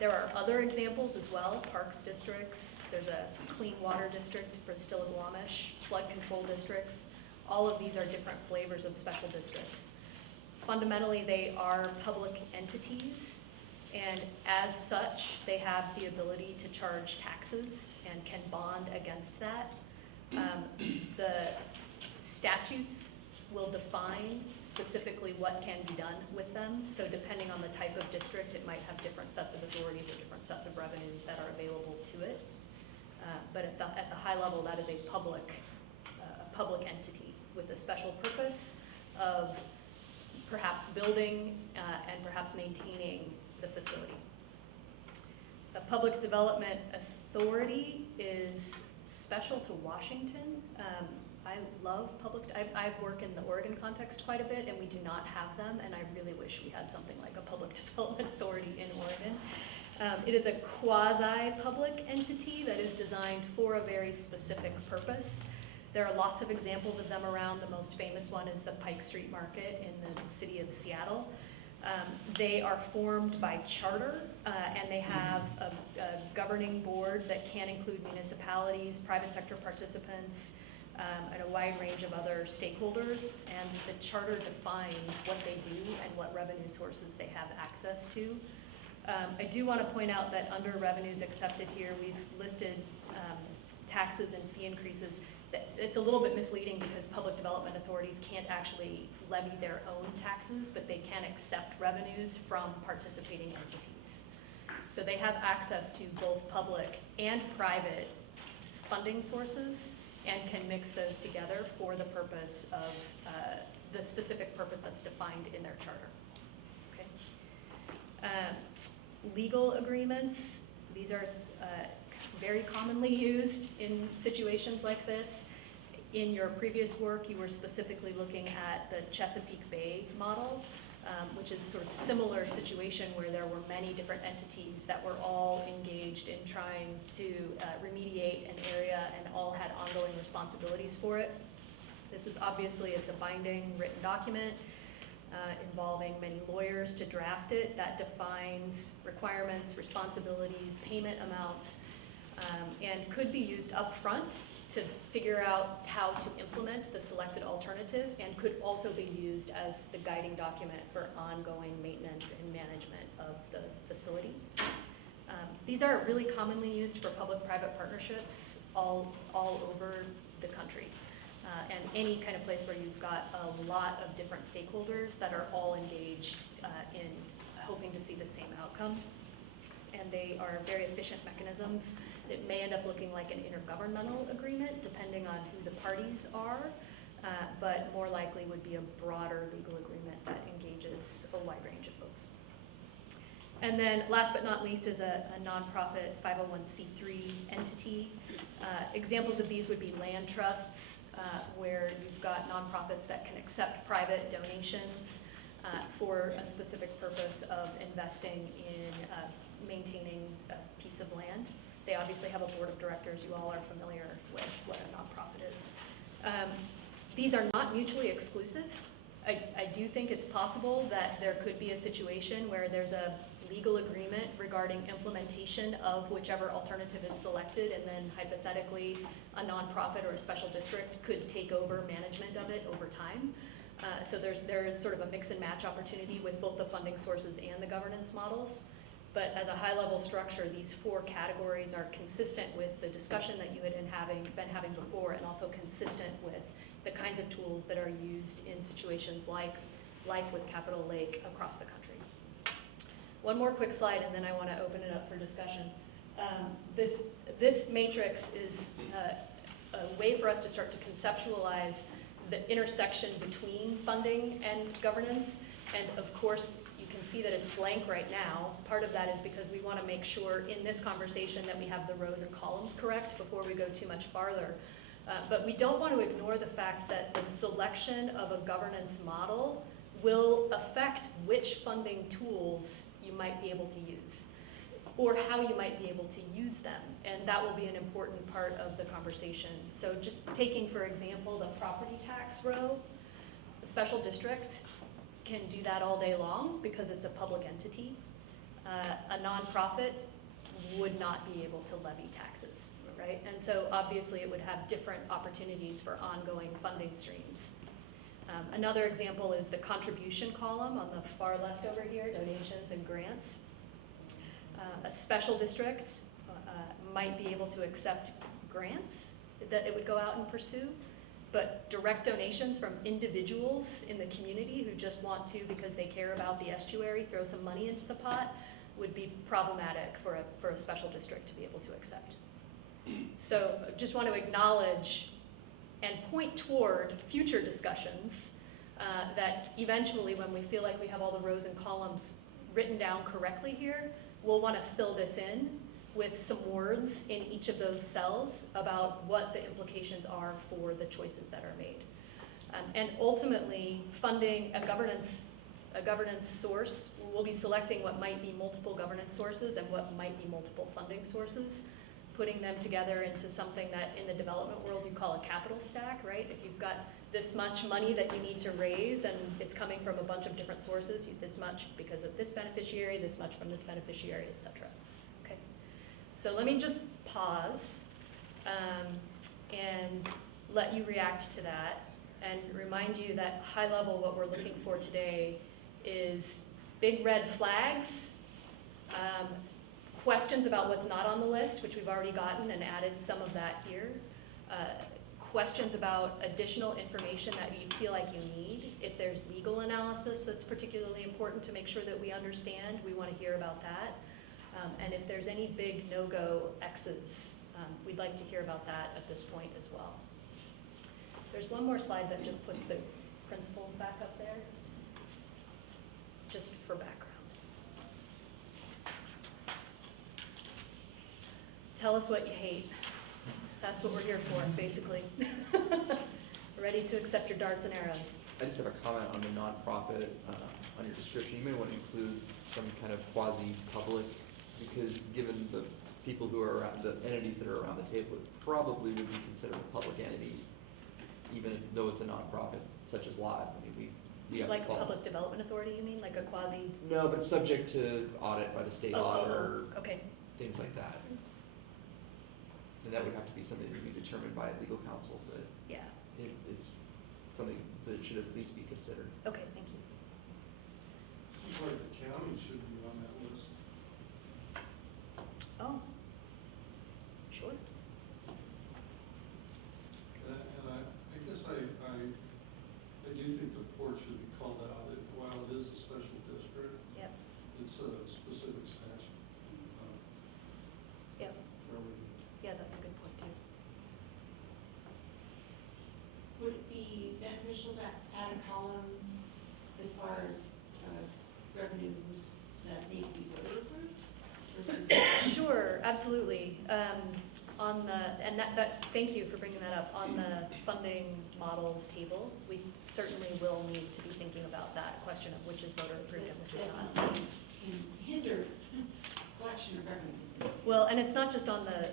There are other examples as well, parks districts. There's a clean water district for the Still of Wamish, flood control districts. All of these are different flavors of special districts. Fundamentally, they are public entities, and as such, they have the ability to charge taxes and can bond against that. The statutes will define specifically what can be done with them, so depending on the type of district, it might have different sets of authorities or different sets of revenues that are available to it. But at the high level, that is a public entity with a special purpose of perhaps building and perhaps maintaining the facility. A public development authority is special to Washington. I love I work in the Oregon context quite a bit, and we do not have them, and I really wish we had something like a public development authority in Oregon. It is a quasi-public entity that is designed for a very specific purpose. There are lots of examples of them around. The most famous one is the Pike Street Market in the city of Seattle. They are formed by charter, and they have a governing board that can include municipalities, private sector participants, and a wide range of other stakeholders. And the charter defines what they do and what revenue sources they have access to. I do want to point out that under revenues accepted here, we've listed taxes and fee increases. It's a little bit misleading because public development authorities can't actually levy their own taxes, but they can accept revenues from participating entities. So they have access to both public and private funding sources and can mix those together for the purpose of the specific purpose that's defined in their charter. Okay. Legal agreements, these are very commonly used in situations like this. In your previous work, you were specifically looking at the Chesapeake Bay model, which is sort of similar situation where there were many different entities that were all engaged in trying to remediate an area and all had ongoing responsibilities for it. This is obviously, it's a binding written document involving many lawyers to draft it that defines requirements, responsibilities, payment amounts, and could be used up front to figure out how to implement the selected alternative, and could also be used as the guiding document for ongoing maintenance and management of the facility. These are really commonly used for public-private partnerships all over the country. And any kind of place where you've got a lot of different stakeholders that are all engaged in hoping to see the same outcome. And they are very efficient mechanisms. It may end up looking like an intergovernmental agreement, depending on who the parties are, but more likely would be a broader legal agreement that engages a wide range of folks. And then last but not least is a nonprofit 501c3 entity. Examples of these would be land trusts, where you've got nonprofits that can accept private donations for a specific purpose of investing in maintaining a piece of land. They obviously have a board of directors. You all are familiar with what a nonprofit is. These are not mutually exclusive. I do think it's possible that there could be a situation where there's a legal agreement regarding implementation of whichever alternative is selected, and then hypothetically a nonprofit or a special district could take over management of it over time. So there is sort of a mix and match opportunity with both the funding sources and the governance models. But as a high-level structure, these 4 categories are consistent with the discussion that you had been having before, and also consistent with the kinds of tools that are used in situations like with Capitol Lake across the country. One more quick slide, and then I want to open it up for discussion. This matrix is a way for us to start to conceptualize the intersection between funding and governance. And of course, you can see that it's blank right now. Part of that is because we want to make sure in this conversation that we have the rows and columns correct before we go too much farther. But we don't want to ignore the fact that the selection of a governance model will affect which funding tools you might be able to use, or how you might be able to use them. And that will be an important part of the conversation. So just taking, for example, the property tax row, a special district can do that all day long because it's a public entity. A nonprofit would not be able to levy taxes, right? And so obviously it would have different opportunities for ongoing funding streams. Another example is the contribution column on the far left over here, donations and grants. A special district might be able to accept grants that it would go out and pursue, but direct donations from individuals in the community who just want to, because they care about the estuary, throw some money into the pot, would be problematic for a special district to be able to accept. So just want to acknowledge and point toward future discussions that eventually, when we feel like we have all the rows and columns written down correctly here, we'll want to fill this in with some words in each of those cells about what the implications are for the choices that are made. And ultimately, funding a governance source, we'll be selecting what might be multiple governance sources and what might be multiple funding sources, putting them together into something that in the development world you call a capital stack, right? If you've got this much money that you need to raise and it's coming from a bunch of different sources, this much because of this beneficiary, this much from this beneficiary, et cetera. Okay. So let me just pause and let you react to that and remind you that high level what we're looking for today is big red flags, questions about what's not on the list, which we've already gotten and added some of that here. Questions about additional information that you feel like you need. If there's legal analysis that's particularly important to make sure that we understand, we want to hear about that. And if there's any big no-go X's, we'd like to hear about that at this point as well. There's one more slide that just puts the principles back up there, just for background. Tell us what you hate. That's what we're here for, basically. We're ready to accept your darts and arrows. I just have a comment on the nonprofit, on your description. You may want to include some kind of quasi-public, because given the people who are around, the entities that are around the table, it probably would be considered a public entity, even though it's a nonprofit, such as Live. I mean, we have Like a public development authority, you mean? Like a quasi? No, but subject to audit by the state auditor, okay. things like that. And that would have to be something that would be determined by legal counsel, but yeah, it's something that should at least be considered. Okay, thank you. Seems like the county should be on that list. Oh, sure. And I guess I do think the port should be called out. While it is a special district, Yep. it's a specific statute. Yep. Fairly. Yeah, that's a good point too. Would it be beneficial to add a column as far as revenues that need to be voter approved versus? Sure, absolutely. On the, and thank you for bringing that up. On the funding models table, we certainly will need to be thinking about that question of which is voter approved and which is not. Can hinder collection of revenues. Well, and it's not just on the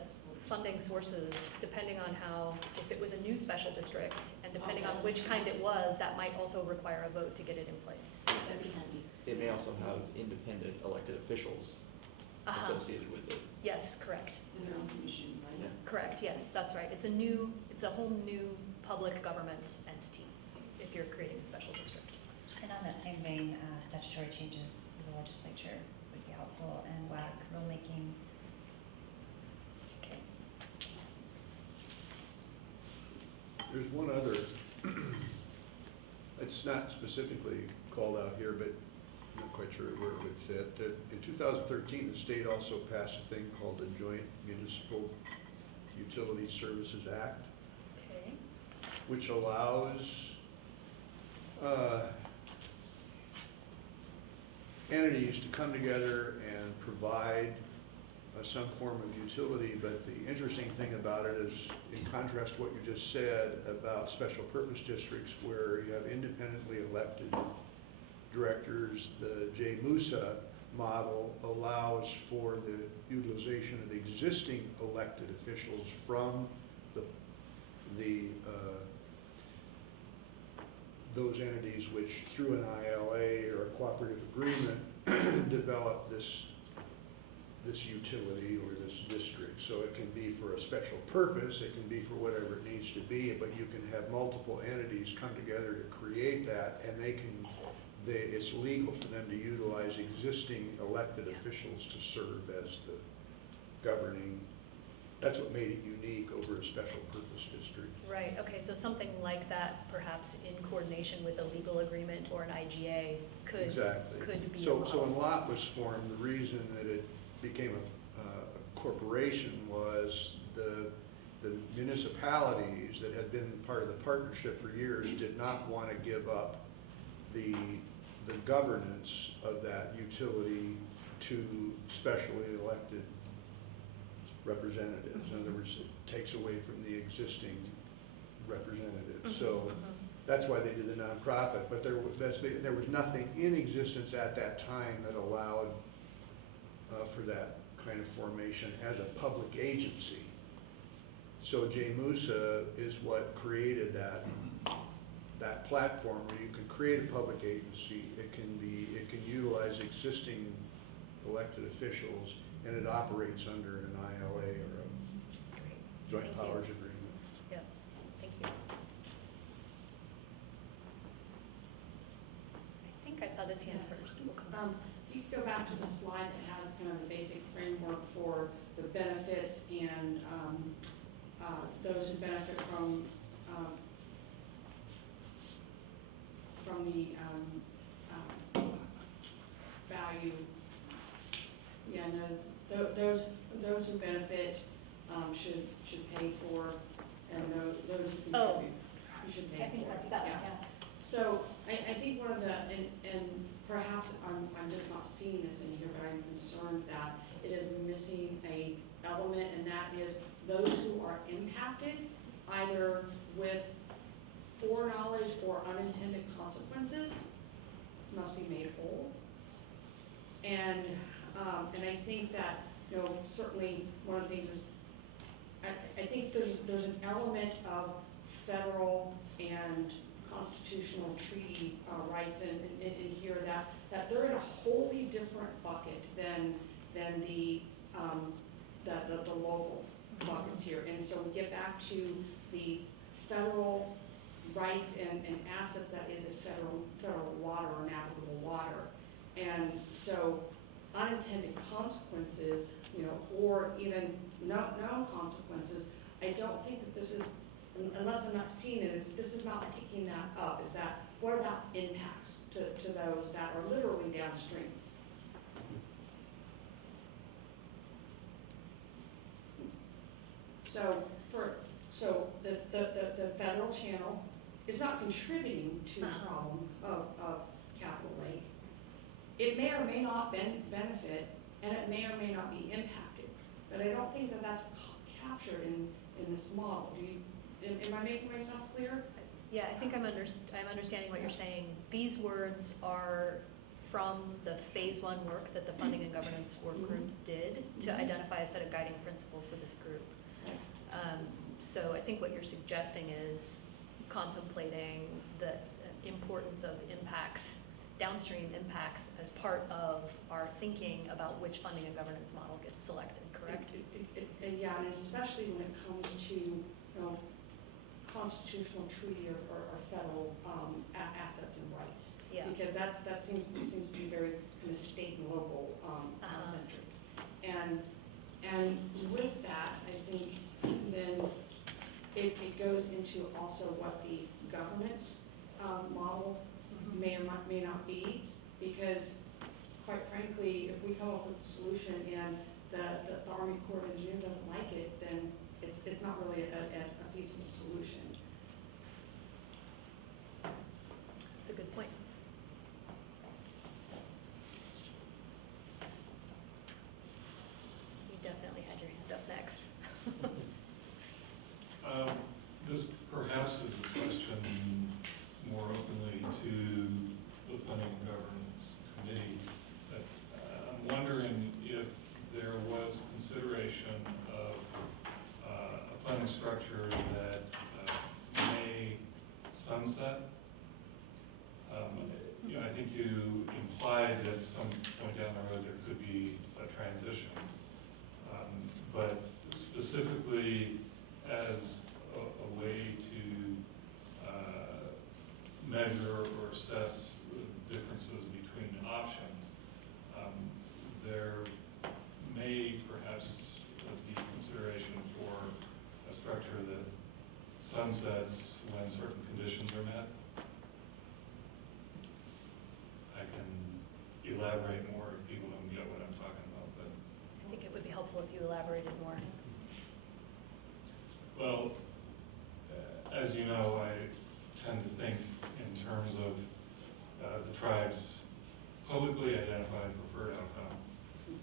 funding sources, depending on how, if it was a new special district, and depending on which kind it was, that might also require a vote to get it in place. That'd be handy. It may also have independent elected officials associated with it. Yes, correct. And their own commission, right? Correct, yes, that's right. It's a whole new public government entity if you're creating a special district. And on that same vein, statutory changes in the legislature would be helpful, and WAC rulemaking. Okay. There's one other, it's not specifically called out here, but I'm not quite sure where it would fit. That in 2013, the state also passed a thing called the Joint Municipal Utility Services Act, Okay. which allows entities to come together and provide some form of utility, but the interesting thing about it is, in contrast to what you just said about special purpose districts where you have independently elected directors, the J. Musa model allows for the utilization of existing elected officials from those entities which, through an ILA or a cooperative agreement, develop this utility or this district. So it can be for a special purpose, it can be for whatever it needs to be, but you can have multiple entities come together to create that, and it's legal for them to utilize existing elected officials to serve as the governing. That's what made it unique over a special purpose district. Right, okay, so something like that, perhaps in coordination with a legal agreement or an IGA could be So allowed. when LOT was formed, the reason that it became a corporation was the municipalities that had been part of the partnership for years did not want to give up the governance of that utility to specially elected representatives. In other words, it takes away from the existing representatives. So that's why they did the nonprofit. But there was nothing in existence at that time that allowed for that kind of formation as a public agency. So J. Musa is what created that platform where you can create a public agency. It can utilize existing elected officials, and it operates under an ILA or a joint powers agreement. Yeah, thank you. I think I saw this hand first. We'll come back. If you could go back to the slide that has kind of the basic framework for the benefits and those who benefit from the value. Yeah, and those who benefit should pay for, and those who contribute, you should pay for. I think that's that one, yeah. So I think one of the, and perhaps I'm just not seeing this in here, but I'm concerned that it is missing a element, and that is those who are impacted either with foreknowledge or unintended consequences must be made whole. And I think that, certainly one of the things is, I think there's an element of federal and constitutional treaty rights in here that they're in a wholly different bucket than the local buckets here. And so we get back to the federal rights and assets that is a federal water or navigable water. And so unintended consequences, or even known consequences, I don't think that this is, unless I'm not seeing it, this is not picking that up. Is that, what about impacts to those that are literally downstream? So the federal channel is not contributing to the problem of Capitol Lake. It may or may not benefit, and it may or may not be impacted. But I don't think that that's captured in this model. Am I making myself clear? Yeah, I think I'm understanding what you're saying. These words are from the phase 1 work that the Funding and Governance Work Group did to identify a set of guiding principles for this group. So I think what you're suggesting is contemplating the importance of impacts, downstream impacts, as part of our thinking about which funding and governance model gets selected, correct? Yeah, and especially when it comes to, constitutional treaty or federal assets and rights. Yeah. Because that seems to be very kind of state and local centric. And with that, I think then it goes into also what the governance model may or may not be, because quite frankly, if we come up with a solution and the Army Corps of Engineers doesn't like it, then it's not really a feasible solution. That's a good point. You definitely had your hand up next. This perhaps is a question more openly to the Planning and Governance Committee. But, I'm wondering if there was consideration of a planning structure that may sunset. I think you implied that at some point down the road there could be a transition. But specifically as a way to measure or assess the differences between options, there may perhaps be consideration for a structure that sunsets when certain conditions are met. I can elaborate more if people don't get what I'm talking about, but. I think it would be helpful if you elaborated more. Well, as you know, I tend to think in terms of the tribe's publicly identified preferred outcome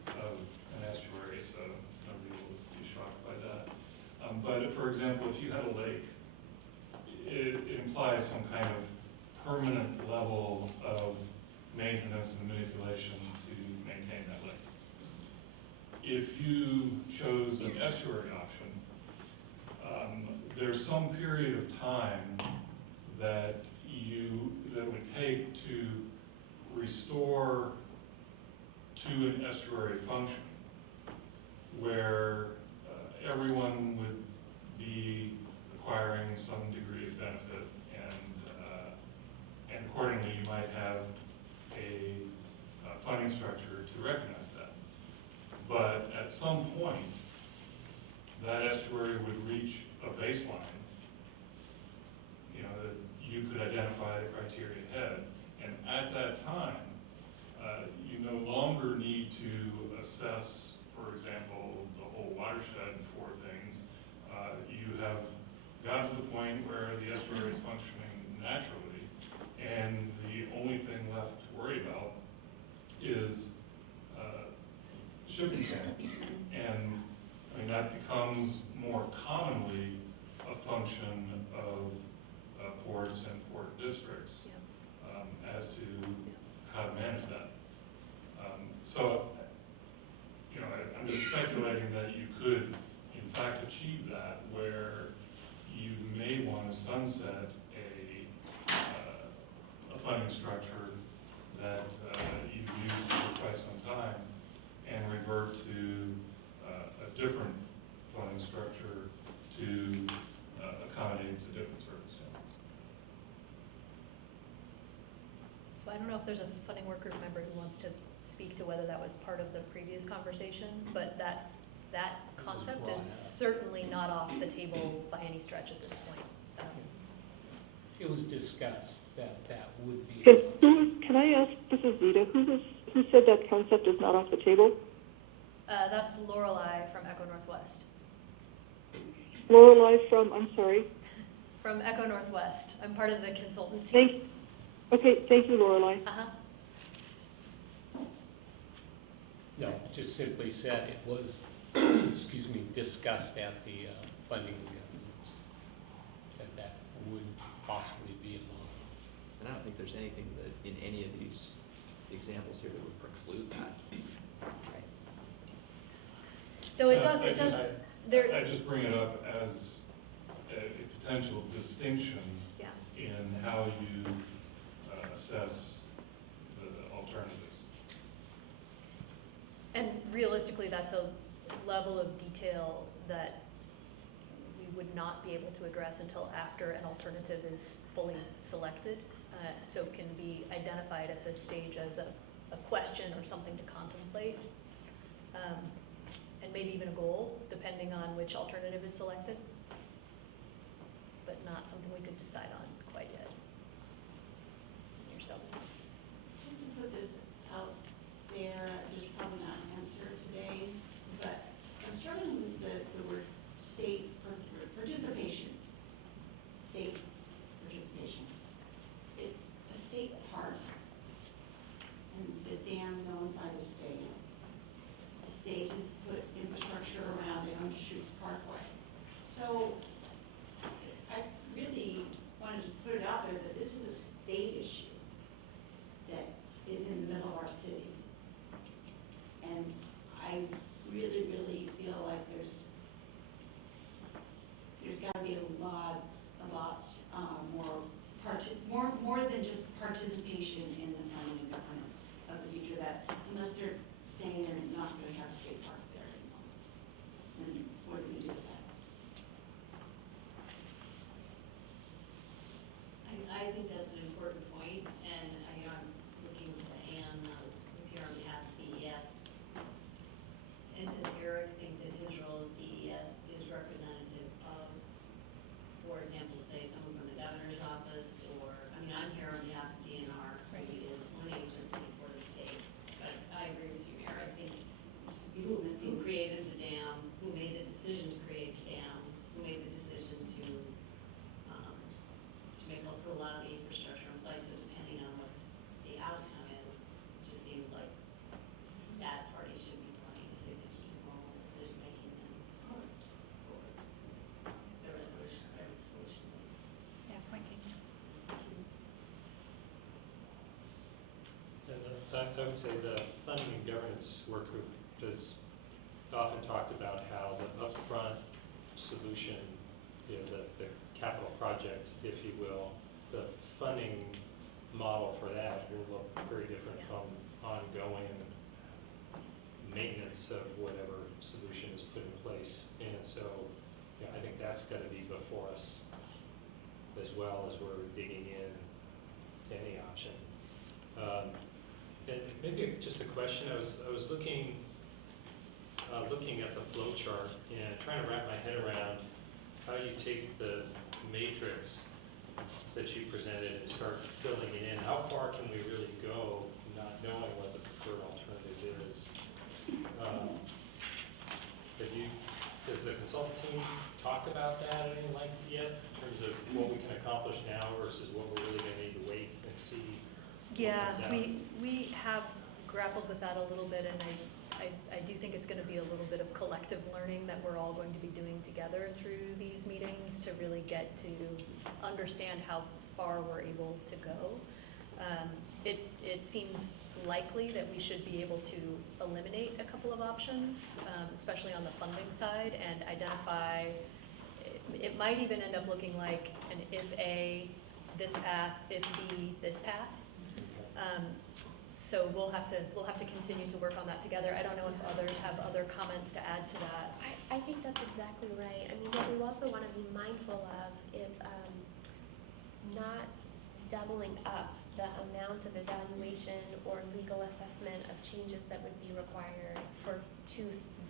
of an estuary, so nobody will be shocked by that. But for example, if you had a lake, it implies some kind of permanent level of maintenance and manipulation to maintain that lake. If you chose an estuary option, there's some period of time that would take to restore to an estuary function, where everyone would be acquiring some degree of benefit, and accordingly you might have a funding structure to recognize that. But at some point, that estuary would reach a baseline, that you could identify the criteria ahead, and at that time, you no longer need to assess, for example, the whole watershed for things. You have gotten to the point where the estuary is functioning naturally, and the only thing left to worry about is shipping channel. And that becomes more commonly a function of ports and port districts as to how to manage that. So, I'm just speculating that you could, in fact, achieve that, where you may want to sunset a funding structure that you've used for quite some time and revert to a different funding structure to accommodate the different circumstances. So I don't know if there's a funding work group member who wants to speak to whether that was part of the previous conversation, but that concept is certainly not off the table by any stretch at this point. It was discussed that would be. Can I ask, this is Zita, who said that concept is not off the table? That's Lorelei from Echo Northwest. Lorelei from, I'm sorry? From Echo Northwest. I'm part of the consultant team. Thank you, Lorelei. No, just simply said it was excuse me, discussed at the funding meetings, that would possibly be involved. And I don't think there's anything that, in any of these examples here, that would preclude that. Though it I does, just- I just bring it up as a potential distinction yeah. in how you assess the alternatives. And realistically, that's a level of detail that we would not be able to address until after an alternative is fully selected. So it can be identified at this stage as a question or something to contemplate. And maybe even a goal, depending on which alternative is selected, but not something we could decide on quite yet. Yourself. Just to put this out there, there's probably not an answer today, but I'm struggling with the word state participation. State participation. It's a state park, and the dam's owned by the state. The state has put infrastructure around it on Deschutes Parkway. So I really want to just put it out there that this is a state issue that is in the middle of our city. And I really, really feel like there's got to be a lot more than just participation in the funding and governance of the future, that unless they're saying they're not going to have a state park there anymore, then what do we do with that? I think that's an important point, and I'm looking to Anne, who's here on behalf of DES. And does Eric think that his role as DES is representative of, for example, say someone from the governor's office, or, I'm here on behalf of DNR, who is one agency for the state. But I agree with you, Mayor. I think who created the dam, who made the decision to create the dam, who made the decision to put a lot of the infrastructure in place, so depending on what the outcome is, it just seems like that party should be playing a significant role in decision-making and for the resolution, whatever the solution is. Yeah, point taken. And I would say the funding and governance work group has often talked about how the upfront solution, the capital project, if you will, the funding model for that will look very different from ongoing maintenance of whatever solution is put in place. And so I think that's got to be before us as well as we're digging in any option. And maybe just a question. I was looking at the flow chart and trying to wrap my head around how you take the matrix that you presented and start filling it in. How far can we really go not knowing what the preferred alternative is? Does the consultant team talk about that at any length yet, in terms of what we can accomplish now versus what we're really going to need to wait and see? Yeah, we have grappled with that a little bit, and I do think it's going to be a little bit of collective learning that we're all going to be doing together through these meetings to really get to understand how far we're able to go. It seems likely that we should be able to eliminate a couple of options, especially on the funding side, and identify, it might even end up looking like an if A, this path, if B, this path. So we'll have to continue to work on that together. I don't know if others have other comments to add to that. I think that's exactly right. What we also want to be mindful of is not doubling up the amount of evaluation or legal assessment of changes that would be required for two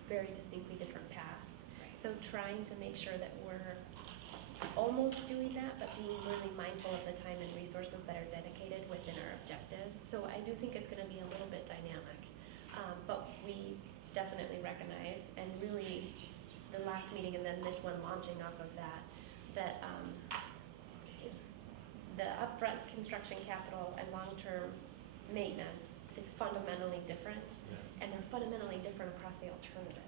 very distinctly different paths. So trying to make sure that we're almost doing that, but being really mindful of the time and resources that are dedicated within our objectives. So I do think it's going to be a little bit dynamic, but we definitely recognize, and really the last meeting and then this one launching off of that, that the upfront construction capital and long-term maintenance is fundamentally different, and they're fundamentally different across the alternatives.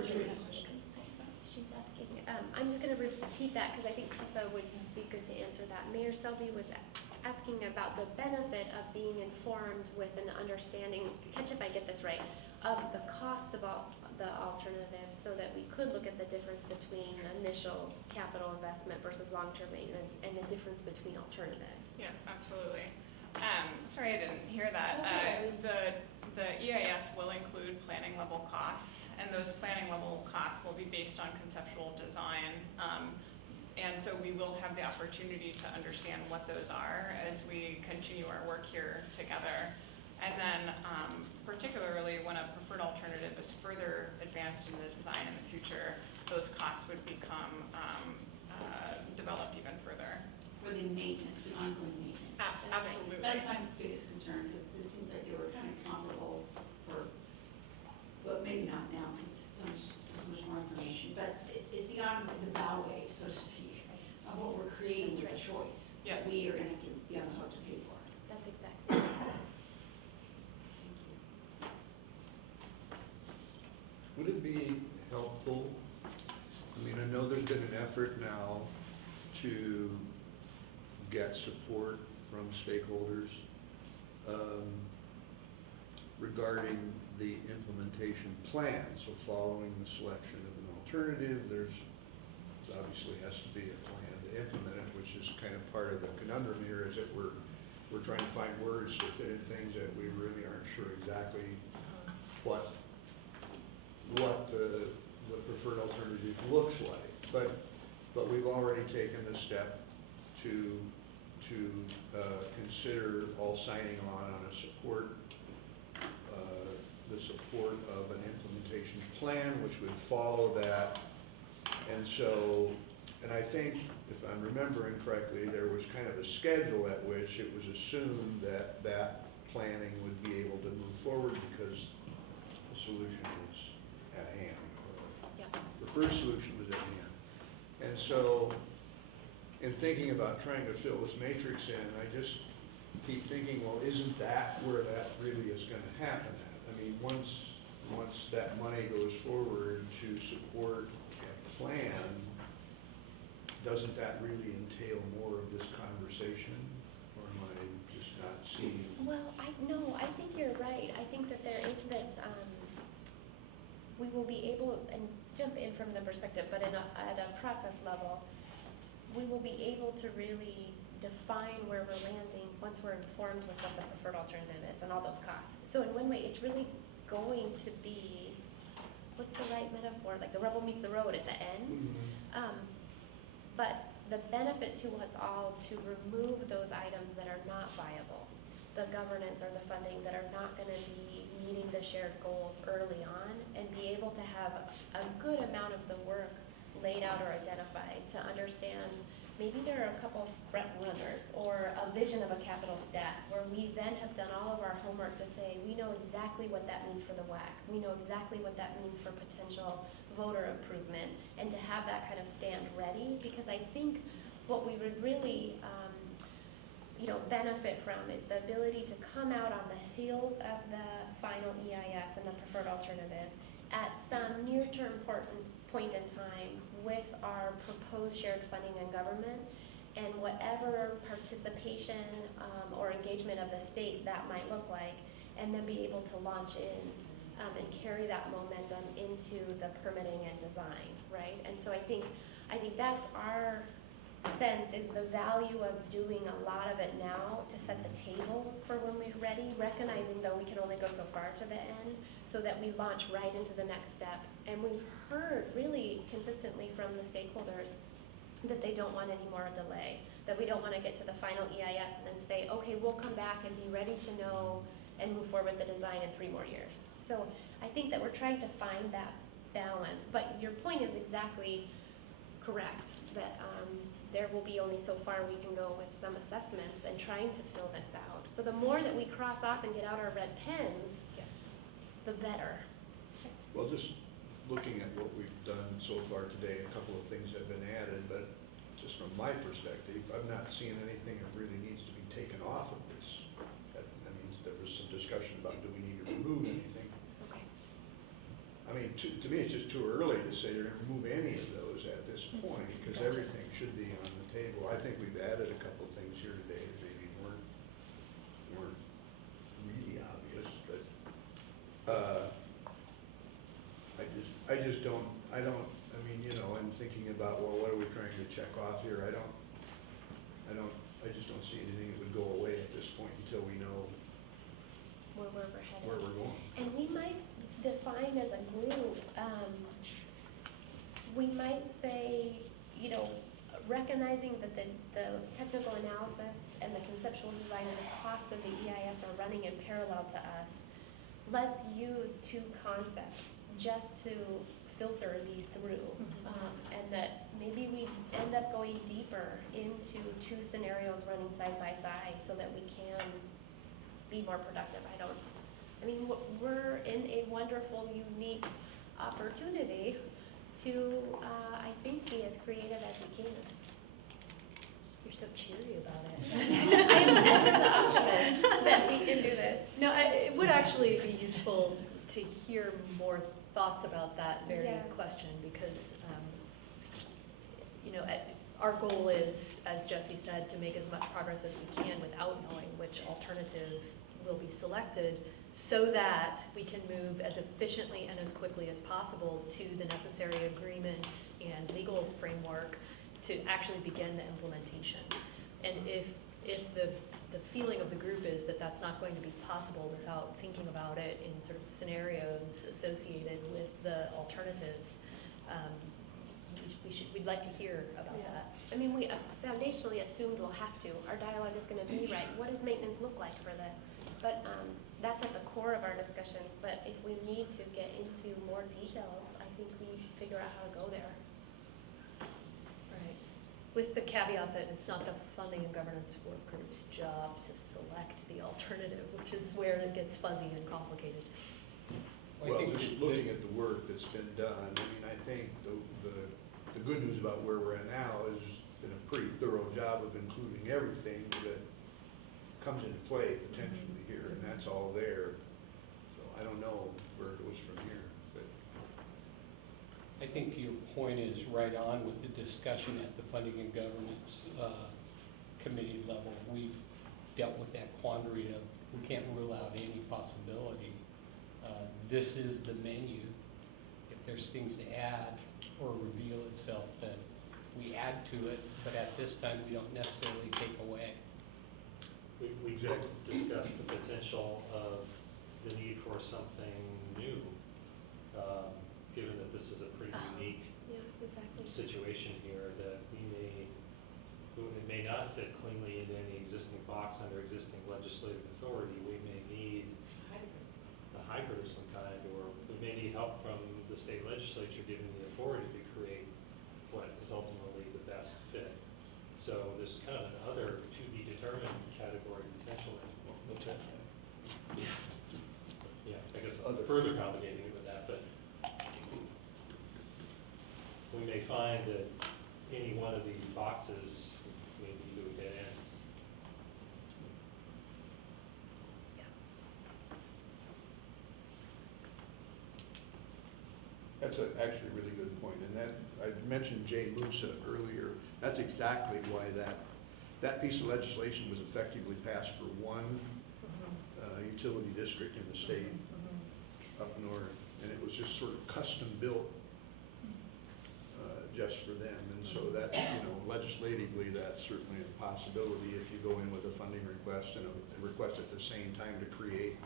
perpetuity. She's asking, I'm just gonna repeat that because I think Tessa would be good to answer that. Mayor Selby was asking about the benefit of being informed with an understanding, catch if I get this right, of the cost of all the alternatives so that we could look at the difference between initial capital investment versus long-term maintenance and the difference between alternatives. Yeah, absolutely. Sorry, I didn't hear that. The EIS will include planning level costs, and those planning level costs will be based on conceptual design. And so we will have the opportunity to understand what those are as we continue our work here together. And then particularly when a preferred alternative is further advanced in the design in the future, those costs would become developed even further. For the maintenance, the ongoing maintenance. Absolutely. That's my biggest concern, because it seems like they were kind of comparable for, but maybe not now, because there's so much more information. But it's the bow wave, so to speak, of what we're creating with a choice that we are going to have to be on the hook to pay for. That's exactly. Would it be helpful, I mean, I know there's been an effort now to get support from stakeholders regarding the implementation plan. So following the selection of an alternative, there's obviously has to be a plan to implement it, which is kind of part of the conundrum here, is that we're trying to find words to fit in things that we really aren't sure exactly what the preferred alternative looks like. But we've already taken the step to consider all signing on a support, the support of an implementation plan, which would follow that. And so, and I think, if I'm remembering correctly, there was kind of a schedule at which it was assumed that that planning would be able to move forward because the solution was at hand. Yeah. The first solution was at hand. And so, in thinking about trying to fill this matrix in, I just keep thinking, well, isn't that where that really is going to happen at? I mean, once that money goes forward to support a plan, doesn't that really entail more of this conversation? Or am I just not seeing? Well, I think you're right. I think that there is this, we will be able, and jump in from the perspective, but at a process level, we will be able to really define where we're landing once we're informed with what the preferred alternative is and all those costs. So in one way, it's really going to be, what's the right metaphor? Like the rubber meets the road at the end. But the benefit to us all to remove those items that are not viable, the governance or the funding that are not going to be meeting the shared goals early on, and be able to have a good amount of the work laid out or identified to understand maybe there are a couple of front runners or a vision of a capital stack where we then have done all of our homework to say we know exactly what that means for the WAC. We know exactly what that means for potential voter improvement, and to have that kind of stand ready, because I think what we would really benefit from is the ability to come out on the heels of the final EIS and the preferred alternative at some near-term point in time with our proposed shared funding and government, and whatever participation or engagement of the state that might look like, and then be able to launch in and carry that momentum into the permitting and design, right? And so I think that's our sense, is the value of doing a lot of it now to set the table for when we're ready, recognizing though we can only go so far to the end, so that we launch right into the next step. And we've heard really consistently from the stakeholders that they don't want any more delay, that we don't want to get to the final EIS and then say, okay, we'll come back and be ready to know and move forward with the design in 3 more years. So I think that we're trying to find that balance, but your point is exactly correct, that there will be only so far we can go with some assessments and trying to fill this out. So the more that we cross off and get out our red pens, the better. Well, just looking at what we've done so far today, a couple of things have been added, but just from my perspective, I'm not seeing anything that really needs to be taken off of this. That means there was some discussion about do we need to remove anything. Okay. I mean, to me, it's just too early to say you're gonna remove any of those at this point, because Gotcha. everything should be on the table. I think we've added a couple things here today that maybe weren't really obvious, but, I just don't, I mean, you know, I'm thinking about, well, what are we trying to check off here? I just don't see anything that would go away at this point until we know Where we're headed. where we're going. And we might define as a group, we might say, you know, recognizing that the technical analysis and the conceptual design and the cost of the EIS are running in parallel to us. Let's use two concepts just to filter these through. And that maybe we end up going deeper into two scenarios running side by side so that we can be more productive. I mean, we're in a wonderful, unique opportunity to, I think, be as creative as we can. You're so cheery about it. I am ever so optimistic that we can do this. No, it would actually be useful to hear more thoughts about that very Yes. question, because, you know, our goal is, as Jesse said, to make as much progress as we can without knowing which alternative will be selected, so that we can move as efficiently and as quickly as possible to the necessary agreements and legal framework to actually begin the implementation. And if the feeling of the group is that that's not going to be possible without thinking about it in sort of scenarios associated with the alternatives, we'd like to hear about that. I mean, we foundationally assumed we'll have to. Our dialogue is going to be, right, what does maintenance look like for this? But that's at the core of our discussions. But if we need to get into more details, I think we figure out how to go there. Right. With the caveat that it's not the funding and governance work group's job to select the alternative, which is where it gets fuzzy and complicated. Well, just looking at the work that's been done, I mean, I think the good news about where we're at now is been a pretty thorough job of including everything that comes into play potentially here, and that's all there. So I don't know where it goes from here, but. I think your point is right on with the discussion at the Funding and Governance Committee level. We've dealt with that quandary of we can't rule out any possibility. This is the menu. If there's things to add or reveal itself, then we add to it, but at this time we don't necessarily take away. We did discuss the potential of the need for something new, given that this is a pretty unique situation here, that it may not fit cleanly into any existing box under existing legislative authority. We may need a hybrid of some kind, or we may need help from the state legislature given the authority to create what is ultimately the best fit. So there's kind of another to be determined category potentially. Yeah, I guess further complicating it with that, but we may find that any one of these boxes may be to a dead end. That's actually a really good point, and that, I mentioned Jay Musa earlier. That's exactly why that piece of legislation was effectively passed for one utility district in the state up north, and it was just sort of custom built just for them. And so that, you know, legislatively, that's certainly a possibility if you go in with a funding request and a request at the same time to create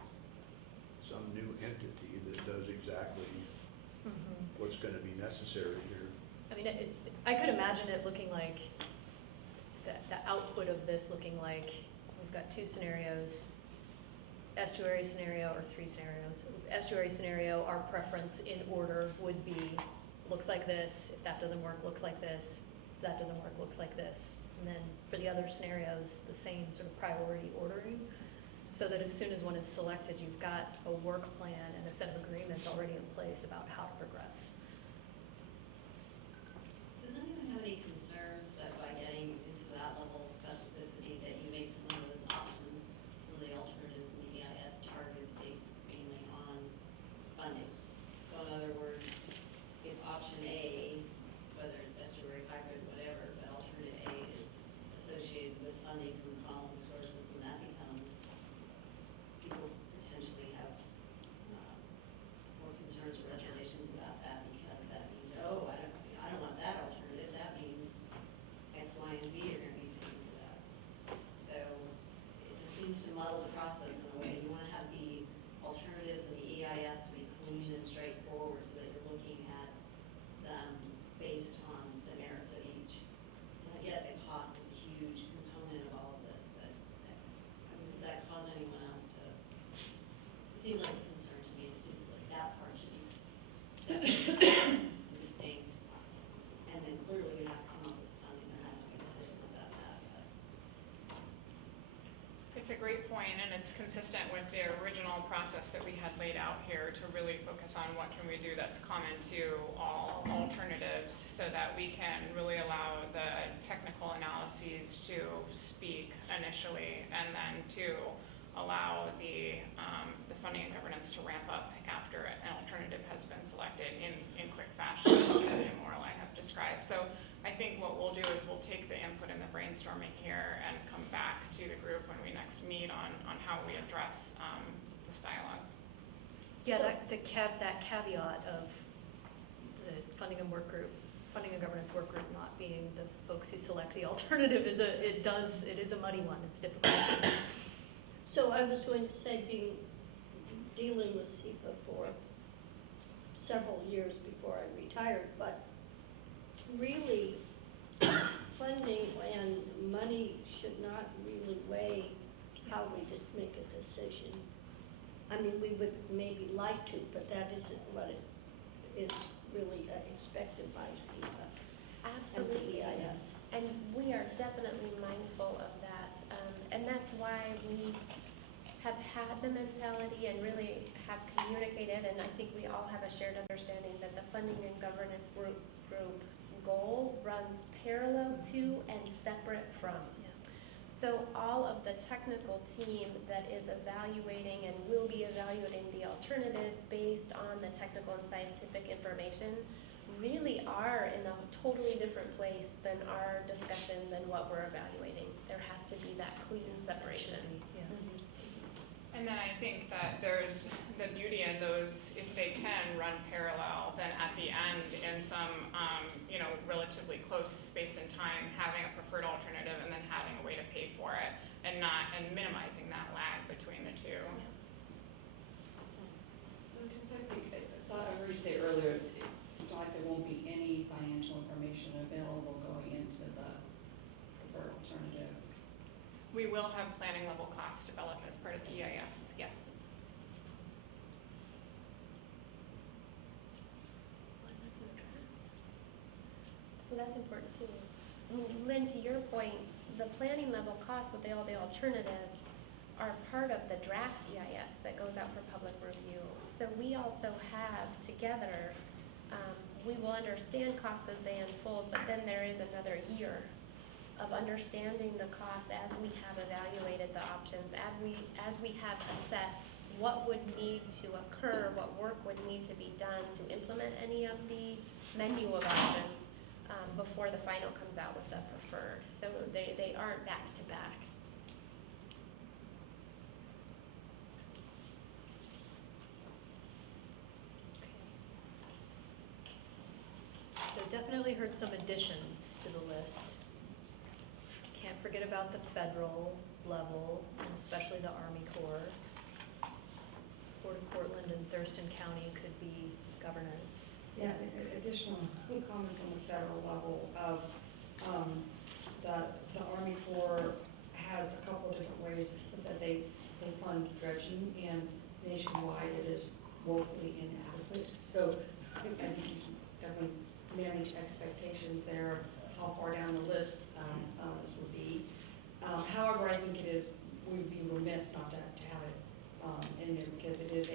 some new entity that does exactly what's going to be necessary here. I mean, I could imagine it looking like, the output of this looking like, we've got two scenarios, estuary scenario or three scenarios. Estuary scenario, our preference in order would be, looks like this. If that doesn't work, looks like this. If that doesn't work, looks like this. And then for the other scenarios, the same sort of priority ordering, so that as soon as one is selected, you've got a work plan and a set of agreements already in place about how to progress. Does anyone have any concerns that by getting into that level of specificity that you make some of those options, so the alternatives in the EIS targets based mainly on funding? So in other words, it's a great point, and it's consistent with the original process that we had laid out here to really focus on what can we do that's common to all alternatives, so that we can really allow the technical analyses to speak initially, and then to allow the funding and governance to ramp up after an alternative has been selected in quick fashion, as Lucy and Lorelei have described. So I think what we'll do is we'll take the input and the brainstorming here and come back to the group when we next meet on how we address this dialogue. Yeah, that caveat of the funding and governance work group not being the folks who select the alternative it is a muddy one. It's difficult. So I was going to say, dealing with SEPA for several years before I retired, but really funding and money should not really weigh how we just make a decision. I mean, we would maybe like to, but that isn't what it is really expected by SEPA and the Absolutely. EIS. And we are definitely mindful of that. And that's why we have had the mentality and really have communicated, and I think we all have a shared understanding that the funding and governance group's goal runs parallel to and separate from. So all of the technical team that is evaluating and will be evaluating the alternatives based on the technical and scientific information really are in a totally different place than our discussions and what we're evaluating. There has to be that clean separation. Yeah. And then I think that there's the beauty in those, if they can run parallel, then at the end, in some relatively close space and time, having a preferred alternative and then having a way to pay for it, and minimizing that lag between the two. Just like I thought I heard you say earlier, it's not like there won't be any financial information available going into the preferred alternative. We will have planning level costs developed as part of the EIS, yes. So that's important too. I mean, Lynn, to your point, the planning level costs with all the alternatives are part of the draft EIS that goes out for public review. So we also have together, we will understand costs as they unfold, but then there is another year of understanding the costs as we have evaluated the options, as we have assessed what would need to occur, what work would need to be done to implement any of the menu of options before the final comes out with the preferred. So they aren't back to back. So definitely heard some additions to the list. Can't forget about the federal level, and especially the Army Corps. Port of Portland and Thurston County could be governance. Yeah, additional comments on the federal level of the Army Corps has a couple of different ways that they fund dredging, and nationwide it is woefully inadequate. So I think you should definitely manage expectations there of how far down the list this would be. However, I think we would be remiss not to have it in there, because it is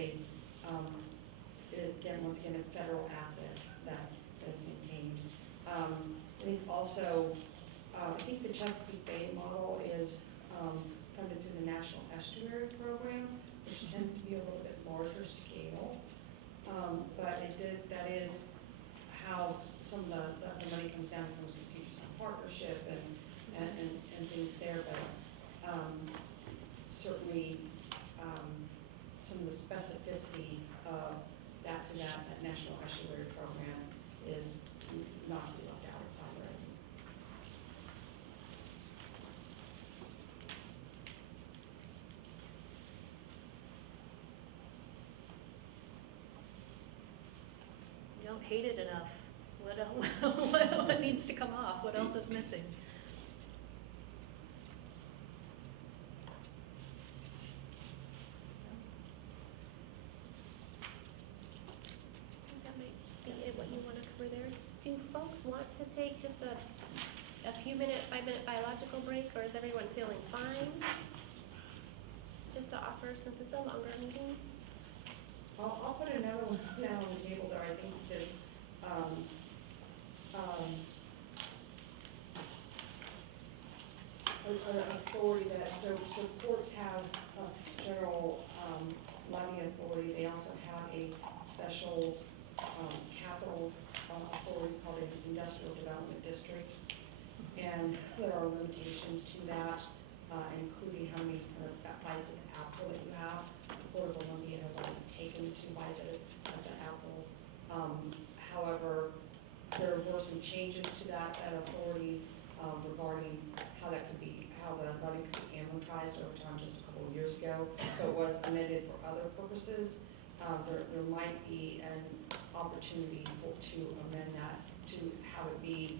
once again, a federal asset that is maintained. I think also, I think the Chesapeake Bay model is funded through the National Estuary Program, which tends to be a little bit larger scale. But that is how some of the money comes down from the Future Sound Partnership and things there. But certainly some of the specificity of that National Estuary Program is not to be left out of either. You don't hate it enough. What else, what needs to come off? What else is missing? That might be it, what you want to cover there. Do folks want to take just a few minute, 5-minute biological break, or is everyone feeling fine? to offer since it's a longer meeting? I'll put another one down on the table there, I think there's, an authority that, so courts have a general, levy authority, they also have a special, capital, authority called an industrial development district. And there are limitations to that, including how many bites of apple that you have. The Port of Columbia has only taken 2 bites at the apple. However, there were some changes to that authority regarding how that could be, how the levy could be amortized over time just a couple of years ago. So it was amended for other purposes. There might be an opportunity to amend that to have it be,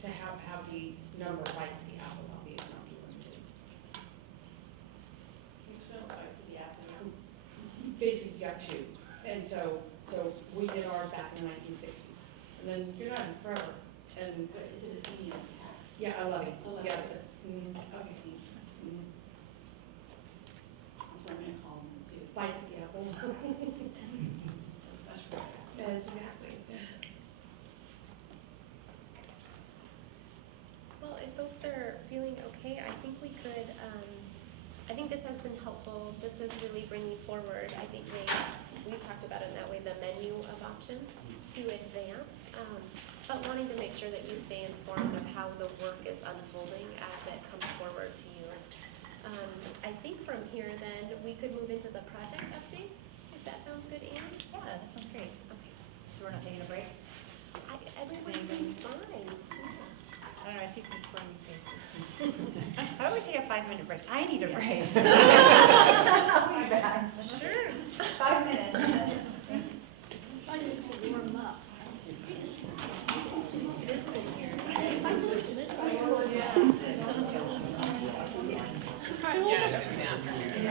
to have the number of bites of the apple not be limited. Basically, you got 2. And so we did ours back in the 1960s. And then you're not in forever. And But is it a fee and tax? yeah, I love it. A levy. Yeah. Okay, thank you. That's what I'm gonna call them, too. Bites of the apple. Especially. Exactly. Well, if folks are feeling okay, I think we could, I think this has been helpful. This is really bringing forward, I think we talked about it in that way, the menu of options to advance, but wanting to make sure that you stay informed of how the work is unfolding as it comes forward to you. I think from here then, we could move into the project updates, if that sounds good, Anne? Yeah, that sounds great. Okay. So we're not taking a break? Everyone seems fine. I don't know, I see some squirmy faces. How about we take a 5-minute break? I need a break. Sure. 5 minutes. Warm up. It is cool here. Yes, in the afternoon. I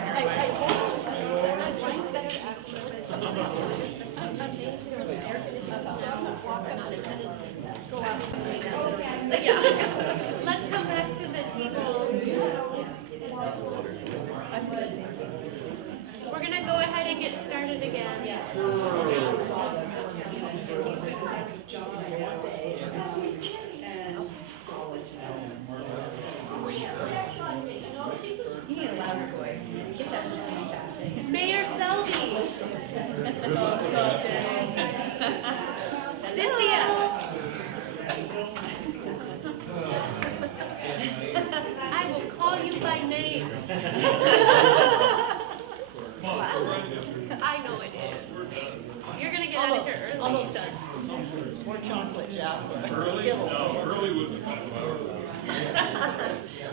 like better actually. Just the sun change and the air conditioning stuff, walking on it, go out. But yeah, let's come back to the table. We're gonna go ahead and get started again. You need a louder voice. Get that moving back. Mayor Selby. Cynthia. I will call you by name. I know it is. You're gonna get out of here early. Almost done. More chocolate, Jeff. Early? No, early was a couple hours.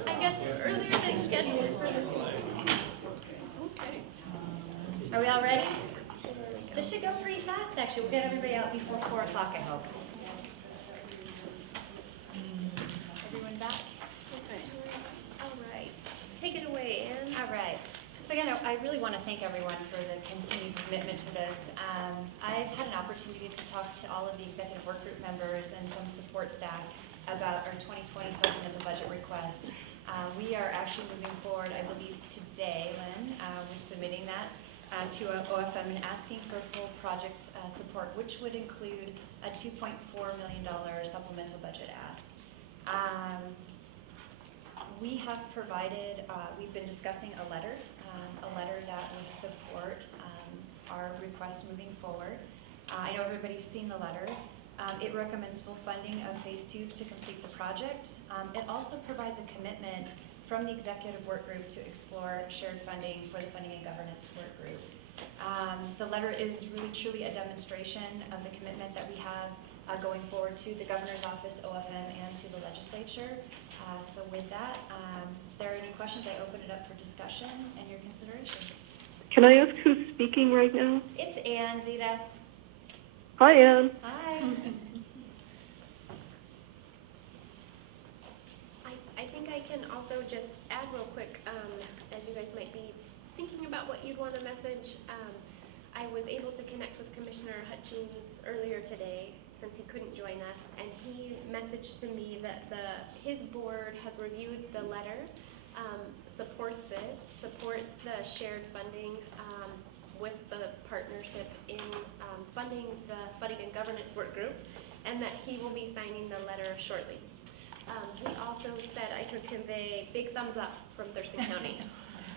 I guess earlier than scheduled for the. Okay. Are we all ready? This should go pretty fast, actually. We'll get everybody out before 4 o'clock, I hope. Everyone back? All right. Take it away, Anne. All right. So again, I really want to thank everyone for the continued commitment to this. I've had an opportunity to talk to all of the executive work group members and some support staff about our 2020 supplemental budget request. We are actually moving forward, I believe today, Lynn, with submitting that to OFM and asking for full project support, which would include a $2.4 million supplemental budget ask. We have provided, we've been discussing a letter that would support our request moving forward. I know everybody's seen the letter. It recommends full funding of phase 2 to complete the project. It also provides a commitment from the executive work group to explore shared funding for the funding and governance work group. The letter is really truly a demonstration of the commitment that we have going forward to the governor's office, OFM, and to the legislature. So with that, if there are any questions, I open it up for discussion and your consideration. Can I ask who's speaking right now? It's Ann, Zita. Hi, Ann. Hi. I think I can also just add real quick, as you guys might be thinking about what you'd want to message. I was able to connect with Commissioner Hutchins earlier today, since he couldn't join us, and he messaged to me that his board has reviewed the letter. supports it, supports the shared funding with the partnership in funding the funding and governance work group, and that he will be signing the letter shortly. He also said I could convey big thumbs up from Thurston County.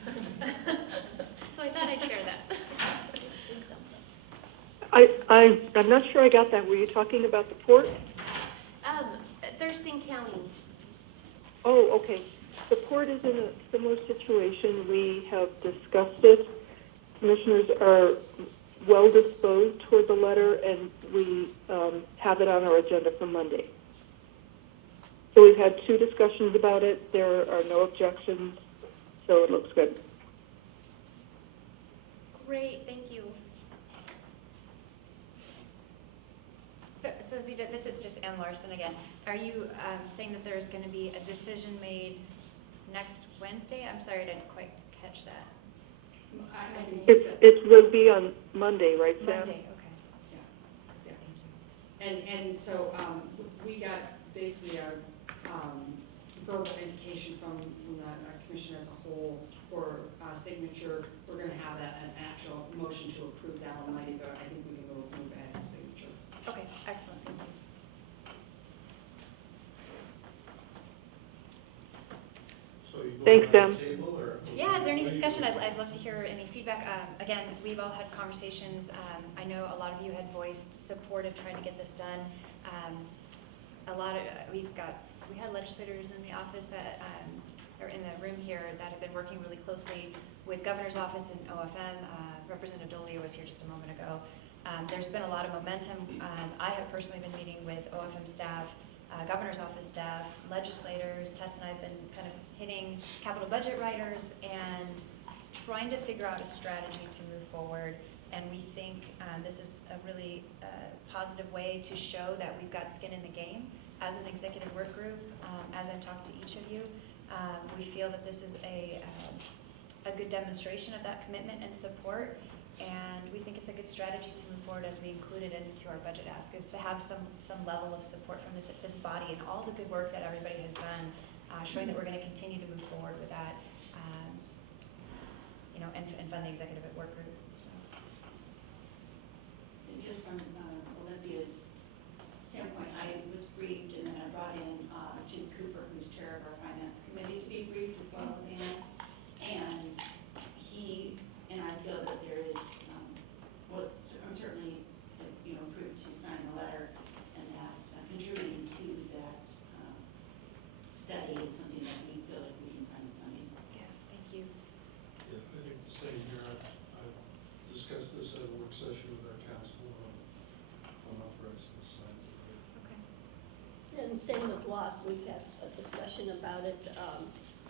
So I thought I'd share that. Big thumbs up. I'm not sure I got that. Were you talking about the port? Thurston County. Oh, okay. The port is in a similar situation. We have discussed it. Commissioners are well disposed toward the letter, and we have it on our agenda for Monday. So we've had 2 discussions about it. There are no objections, so it looks good. Great, thank you. So Zita, this is just Ann Larson again. Are you saying that there's going to be a decision made next Wednesday? I'm sorry, I didn't quite catch that. I think It will be on Monday, right, Sam? Monday, okay. Yeah. And so we got basically a verbal indication from the commission as a whole for signature. We're going to have an actual motion to approve that on Monday, but I think we can go move ahead with signature. Okay, excellent. Thank you. So you Thanks, going on Sam. the table, or? Yeah, is there any discussion? I'd love to hear any feedback. Again, we've all had conversations. I know a lot of you had voiced support of trying to get this done. We had legislators in the office that, or in the room here that have been working really closely with Governor's Office and OFM. Representative Dolia was here just a moment ago. There's been a lot of momentum. I have personally been meeting with OFM staff, Governor's Office staff, legislators. Tess and I have been kind of hitting capital budget writers and trying to figure out a strategy to move forward. And we think this is a really positive way to show that we've got skin in the game as an executive work group. As I've talked to each of you, we feel that this is a good demonstration of that commitment and support. And we think it's a good strategy to move forward as we include it into our budget ask, is to have some level of support from this body and all the good work that everybody has done, showing that we're going to continue to move forward with that, and fund the executive at work group. And just from Olympia's standpoint, I was briefed, and then I brought in Jim Cooper, who's chair of our finance committee, to be briefed as well as Ann. And I feel that there is, I'm certainly, approved to sign the letter, and that contributing to that study is something that we feel like we can find the funding. Yeah, thank you. Yeah, I think the same here. I've discussed this at a work session with our council on authorizing the sign. Okay. And same with Locke, we had a discussion about it.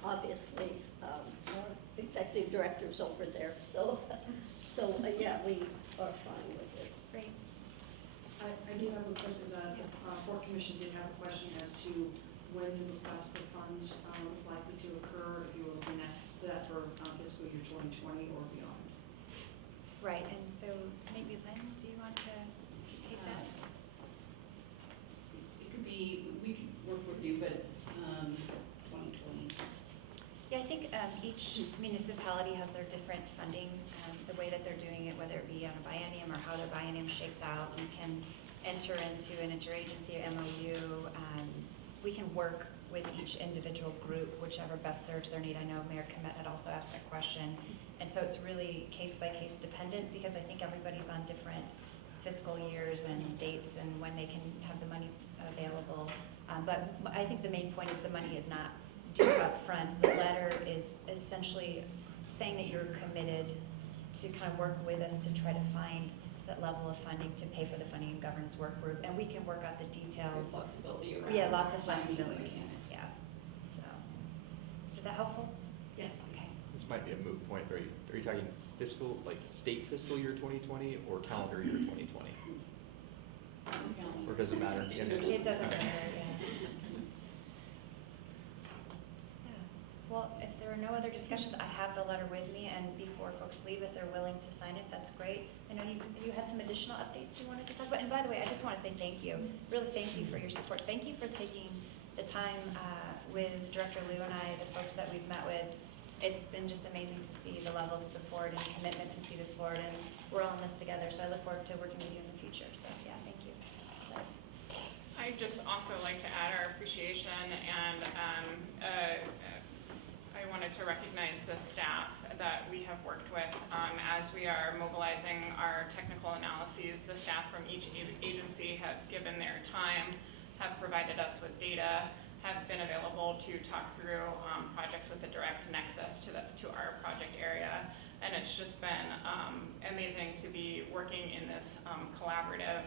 Obviously, our executive director's over there, so yeah, we are fine with it. Great. I do have a question. The Port Commission did have a question as to when the request for funds was likely to occur, if you were looking at that for fiscal year 2020 or beyond. Right, and so maybe Lynn, do you want to take that? It could be, we could work with you, but 2020. Yeah, I think each municipality has their different funding, the way that they're doing it, whether it be on a biennium or how their biennium shakes out. We can enter into an interagency or MOU. We can work with each individual group, whichever best serves their need. I know Mayor Komet had also asked that question. And so it's really case by case dependent, because I think everybody's on different fiscal years and dates and when they can have the money available. But I think the main point is the money is not due up front. The letter is essentially saying that you're committed to kind of work with us to try to find that level of funding to pay for the funding and governance work group, and we can work out the details. There's flexibility around. Yeah, lots of funding flexibility. mechanics. Yeah. So, is that helpful? Yes. Okay. This might be a moot point. Are you talking fiscal, like state fiscal year 2020 or calendar year 2020? Or does it matter? It doesn't matter, yeah. Well, if there are no other discussions, I have the letter with me, and before folks leave, if they're willing to sign it, that's great. I know you had some additional updates you wanted to talk about, and by the way, I just want to say thank you. Really thank you for your support. Thank you for taking the time with Director Liu and I, the folks that we've met with, it's been just amazing to see the level of support and commitment to see this forward, and we're all in this together, so I look forward to working with you in the future, so yeah, thank you. I'd just also like to add our appreciation, and I wanted to recognize the staff that we have worked with as we are mobilizing our technical analyses. The staff from each agency have given their time, have provided us with data, have been available to talk through projects with a direct nexus to our project area. And it's just been amazing to be working in this collaborative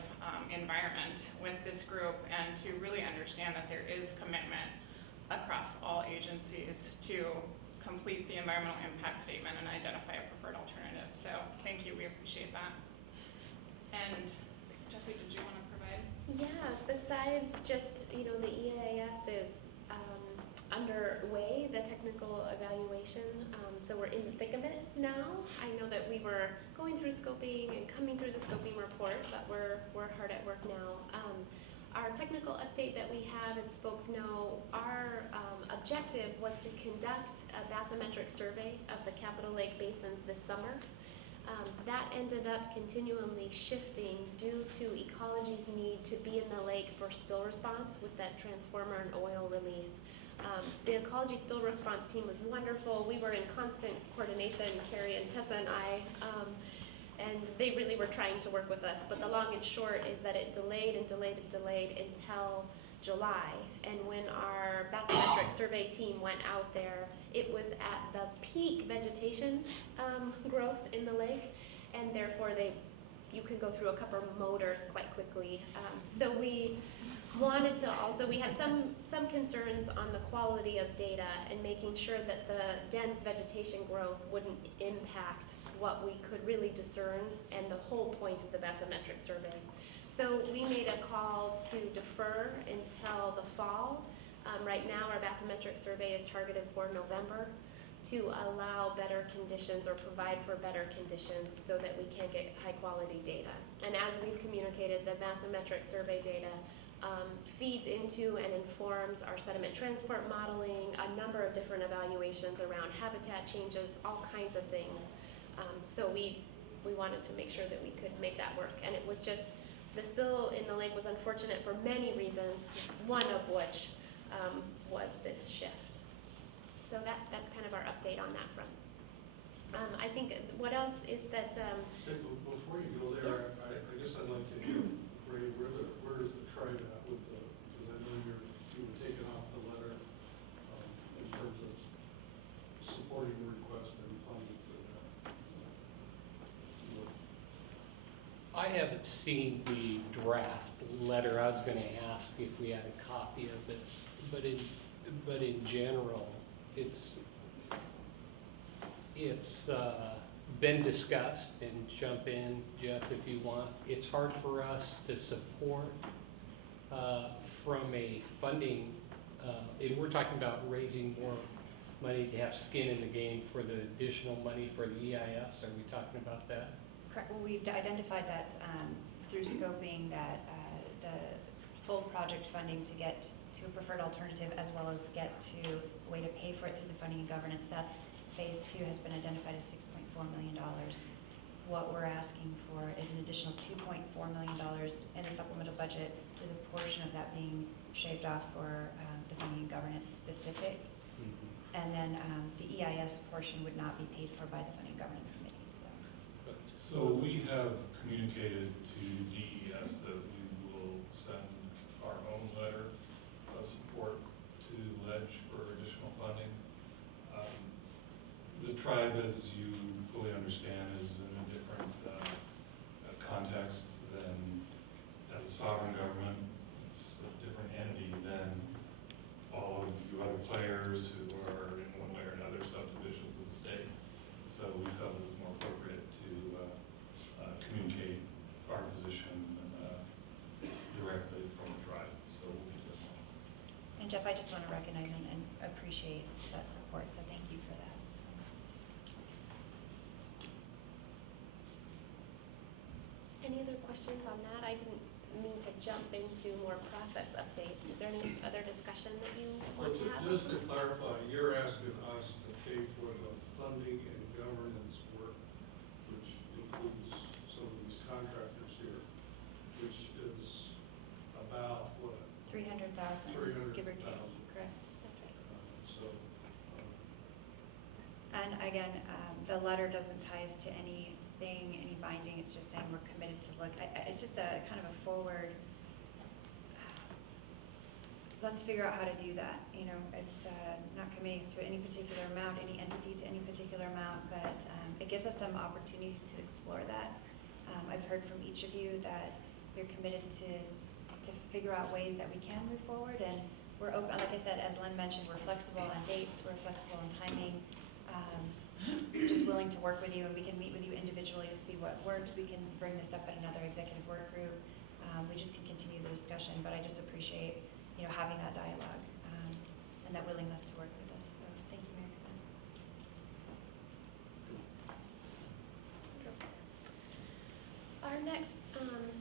environment with this group, and to really understand that there is commitment across all agencies to complete the environmental impact statement and identify a preferred alternative. So thank you, we appreciate that. And Jesse, did you want to provide? Yeah, besides just, the EIS is underway, the technical evaluation, so we're in the thick of it now. I know that we were going through scoping and coming through the scoping report, but we're hard at work now. Our technical update that we have, as folks know, our objective was to conduct a bathymetric survey of the Capitol Lake basins this summer. That ended up continually shifting due to ecology's need to be in the lake for spill response with that transformer and oil release. The ecology spill response team was wonderful. We were in constant coordination, Carrie and Tessa and I, and they really were trying to work with us. But the long and short is that it delayed and delayed and delayed until July. And when our bathymetric survey team went out there, it was at the peak vegetation growth in the lake, and therefore you can go through a couple of motors quite quickly. So we wanted to also, we had some concerns on the quality of data and making sure that the dense vegetation growth wouldn't impact what we could really discern and the whole point of the bathymetric survey. So we made a call to defer until the fall. Right now our bathymetric survey is targeted for November to allow better conditions or provide for better conditions so that we can get high quality data. And as we've communicated, the bathymetric survey data feeds into and informs our sediment transport modeling, a number of different evaluations around habitat changes, all kinds of things. So we wanted to make sure that we could make that work. And it was just, the spill in the lake was unfortunate for many reasons, one of which was this shift. So that's kind of our update on that front. I think what else is that... Before you go there, I guess I'd like to hear, Ray, where is the tribe at with the, because I know you were taken off the letter in terms of supporting the request and funding for that. I haven't seen the draft letter. I was going to ask if we had a copy of it, but in general, it's been discussed, and jump in, Jeff, if you want. It's hard for us to support from a funding, and we're talking about raising more money to have skin in the game for the additional money for the EIS. Are we talking about that? Correct. Well, we've identified that through scoping that the full project funding to get to a preferred alternative, as well as get to a way to pay for it through the funding and governance. That's phase 2 has been identified as $6.4 million. What we're asking for is an additional $2.4 million in the supplemental budget, with a portion of that being shaved off for the funding and governance specific. Mm-hmm. And then the EIS portion would not be paid for by the funding and governance committee. So we have communicated to DES that we will send our own letter of support to Ledge for additional funding. The tribe, as you fully understand, is in a different context than as a sovereign government. It's a different entity than all of you other players who are in one way or another subdivisions of the state. So we felt it was more appropriate to communicate our position directly from the tribe. So we'll be doing that. And Jeff, I just want to recognize and appreciate that support, so thank you for that. Any other questions on that? I didn't mean to jump into more process updates. Is there any other discussion that you want to have? Just to clarify, you're asking us to pay for the funding and governance work, which includes some of these contractors here, which is about what? 300,000, give or take, 300,000. correct, that's right. So, And again, the letter doesn't tie us to anything, any binding, it's just saying we're committed to look, it's just a kind of a forward, let's figure out how to do that, you know, it's not committing to any particular amount, any entity to any particular amount, but it gives us some opportunities to explore that. I've heard from each of you that you're committed to figure out ways that we can move forward, and we're open, like I said, as Len mentioned, we're flexible on dates, we're flexible on timing, just willing to work with you, and we can meet with you individually to see what works. We can bring this up at another executive work group. We just can continue the discussion, but I just appreciate, you know, having that dialogue and that willingness to work with us. So thank you, Mary Glenn. Our next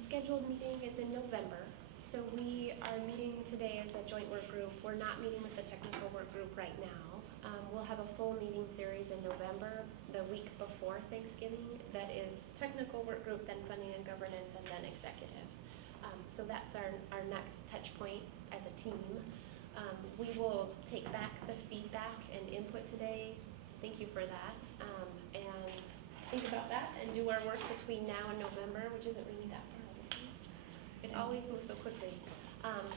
scheduled meeting is in November. So we are meeting today as a joint work group. We're not meeting with the technical work group right now. We'll have a full meeting series in November, the week before Thanksgiving. That is technical work group, then funding and governance, and then executive. So that's our next touch point as a team. We will take back the feedback and input today. Thank you for that. And think about that and do our work between now and November, which isn't really that far away. It always moves so quickly.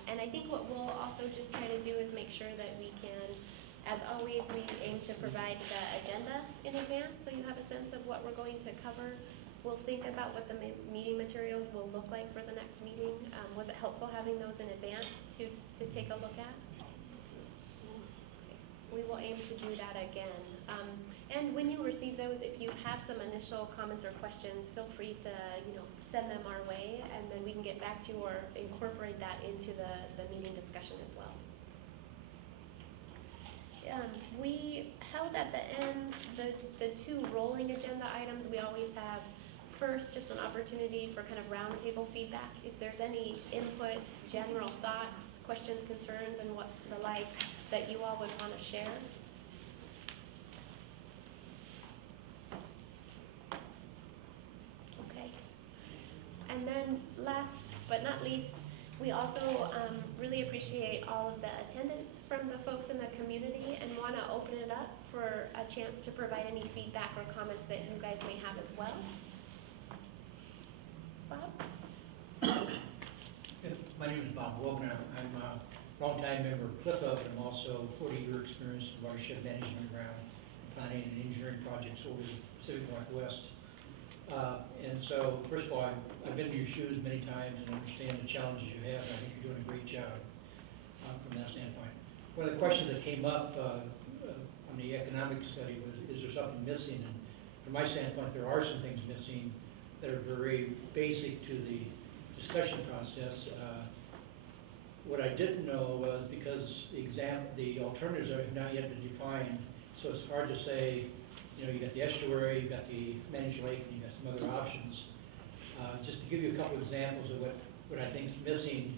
And I think what we'll also just try to do is make sure that we can, as always, we aim to provide the agenda in advance so you have a sense of what we're going to cover. We'll think about what the meeting materials will look like for the next meeting. Was it helpful having those in advance to take a look at? We will aim to do that again. And when you receive those, if you have some initial comments or questions, feel free to send them our way, and then we can get back to you or incorporate that into the meeting discussion as well. We held at the end the two rolling agenda items. We always have first just an opportunity for kind of roundtable feedback. If there's any input, general thoughts, questions, concerns, and what the like that you all would want to share. Okay. And then last but not least, we also really appreciate all of the attendance from the folks in the community and want to open it up for a chance to provide any feedback or comments that you guys may have as well. Bob? My name is Bob Wogner. I'm a longtime member of CLIPA, but I'm also 40-year experience in watershed management around planning and engineering projects over the Pacific Northwest. And so, first of all, I've been in your shoes many times and understand the challenges you have, and I think you're doing a great job from that standpoint. One of the questions that came up on the economic study was, is there something missing? And from my standpoint, there are some things missing that are very basic to the discussion process. What I didn't know was because the alternatives are not yet been defined, so it's hard to say, you got the estuary, you've got the managed lake, and you've got some other options. Just to give you a couple examples of what I think is missing,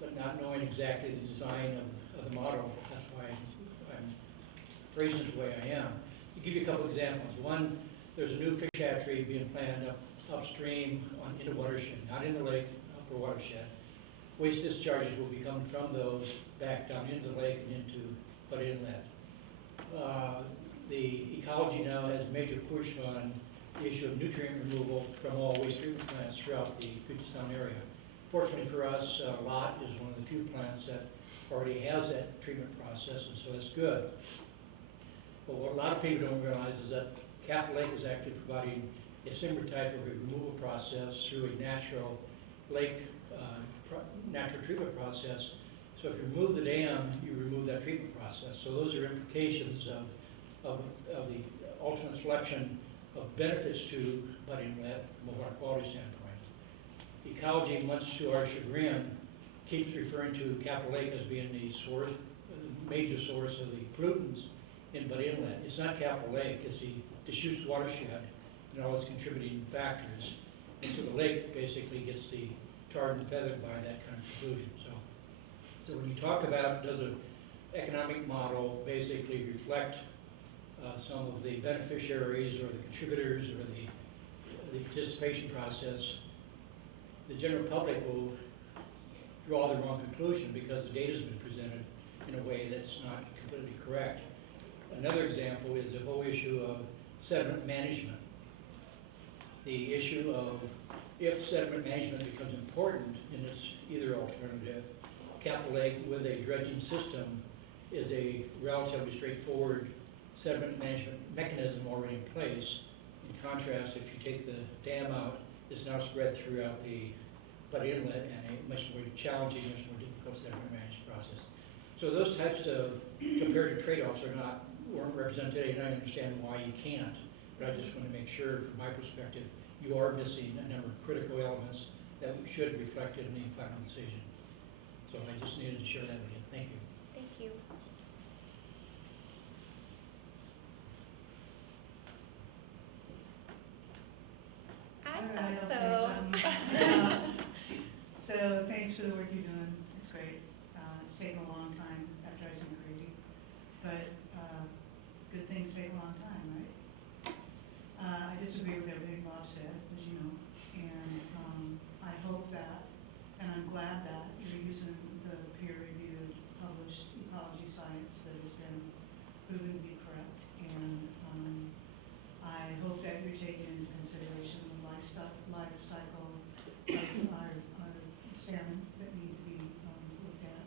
but not knowing exactly the design of the model, that's why I'm phrasing it the way I am. To give you a couple examples. One, there's a new fish hatchery being planned upstream in the watershed, not in the lake, upper watershed. Waste discharges will be coming from those back down into the lake and into Bud Inlet. The ecology now has a major push on the issue of nutrient removal from all waste treatment plants throughout the Puget Sound area. Fortunately for us, Lot is one of the few plants that already has that treatment process, and so that's good. But what a lot of people don't realize is that Capitol Lake is actually providing a similar type of a removal process through a natural lake, natural treatment process. So if you remove the dam, you remove that treatment process. So those are implications of the ultimate selection of benefits to Bud Inlet from a water quality standpoint. Ecology, much to our chagrin, keeps referring to Capitol Lake as being the source, major source of the pollutants in Bud Inlet. It's not Capitol Lake, it's the Deschutes watershed and all its contributing factors. And so the lake basically gets the tarred and feathered by that kind of conclusion. So when you talk about does an economic model basically reflect some of the beneficiaries or the contributors or the participation process, the general public will draw the wrong conclusion because the data's been presented in a way that's not completely correct. Another example is the whole issue of sediment management. The issue of if sediment management becomes important in this either alternative, capital A with a dredging system is a relatively straightforward sediment management mechanism already in place. In contrast, if you take the dam out, it's now spread throughout the Butt Inlet and a much more challenging, much more difficult sediment management process. So those types of comparative trade-offs weren't represented today, and I understand why you can't. But I just want to make sure, from my perspective, you are missing a number of critical elements that should be reflected in the final decision. So I just needed to share that with you. Thank you. Thank you. I I'll thought say so. something. So thanks for the work you're doing. It's great. It's taken a long time. That drives me crazy. But good things take a long time, right? I disagree with everything Bob said, as you know. And I hope that, and I'm glad that you're using the peer-reviewed, published ecology science that has been proven to be correct. And I hope that you're taking into consideration the life cycle of our salmon that need to be looked at.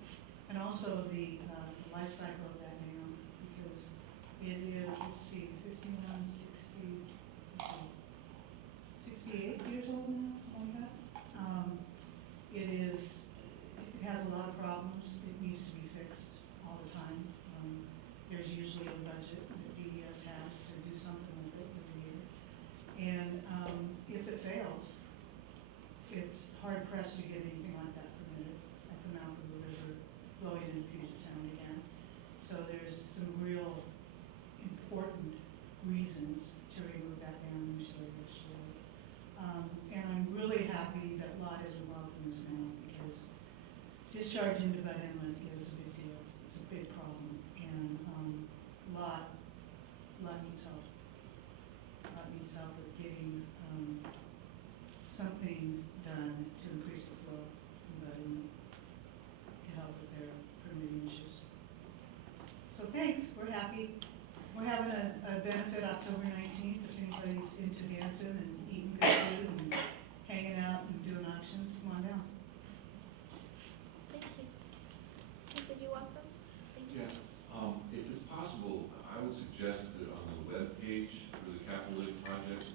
And also the life cycle of that dam, because it is, let's see, 51, 60, let's see, 68 years old now, something like that. It has a lot of problems. It needs to be fixed all the time. There's usually a budget that DES has to do something with it every year. And if it fails, it's hard pressed to get anything like that permitted at the mouth of the river flowing into Puget Sound again. So there's some real important reasons to remove that dam initially. And I'm really happy that Lot is involved in this now, because discharge into Butt Inlet is a big deal. It's a big problem. And Lot needs help. Lot needs help with getting something done to increase the flow in Butt Inlet to help with their permitting issues. So thanks, we're happy. We're having a benefit October 19th. If anybody's into dancing and eating good food and hanging out and doing auctions, come on down. Thank you. Did you want them? Thank you. Yeah, if it's possible, I would suggest that on the web page for the Capital Lake project,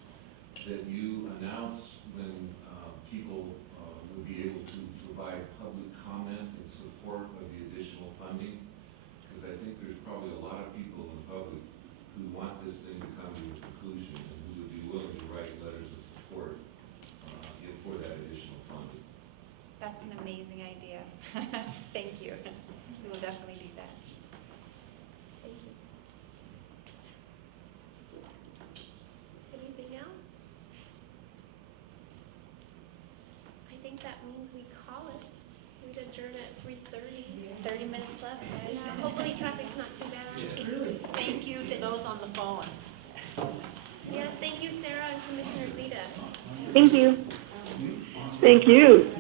that you announce when people would be able to provide public comment in support of the additional funding. Because I think there's probably a lot of people in the public who want this thing to come to a conclusion and who would be willing to write letters of support for that additional funding. That's an amazing idea. Thank you. We will definitely do that. Thank you. Anything else? I think that means we call it. We'd adjourn at 3:30. 30 minutes left, guys. Yeah, hopefully traffic's not too bad. Really? Thank you to those on the phone. Yes, thank you, Sarah and Commissioner Zeta. Thank you. Thank you.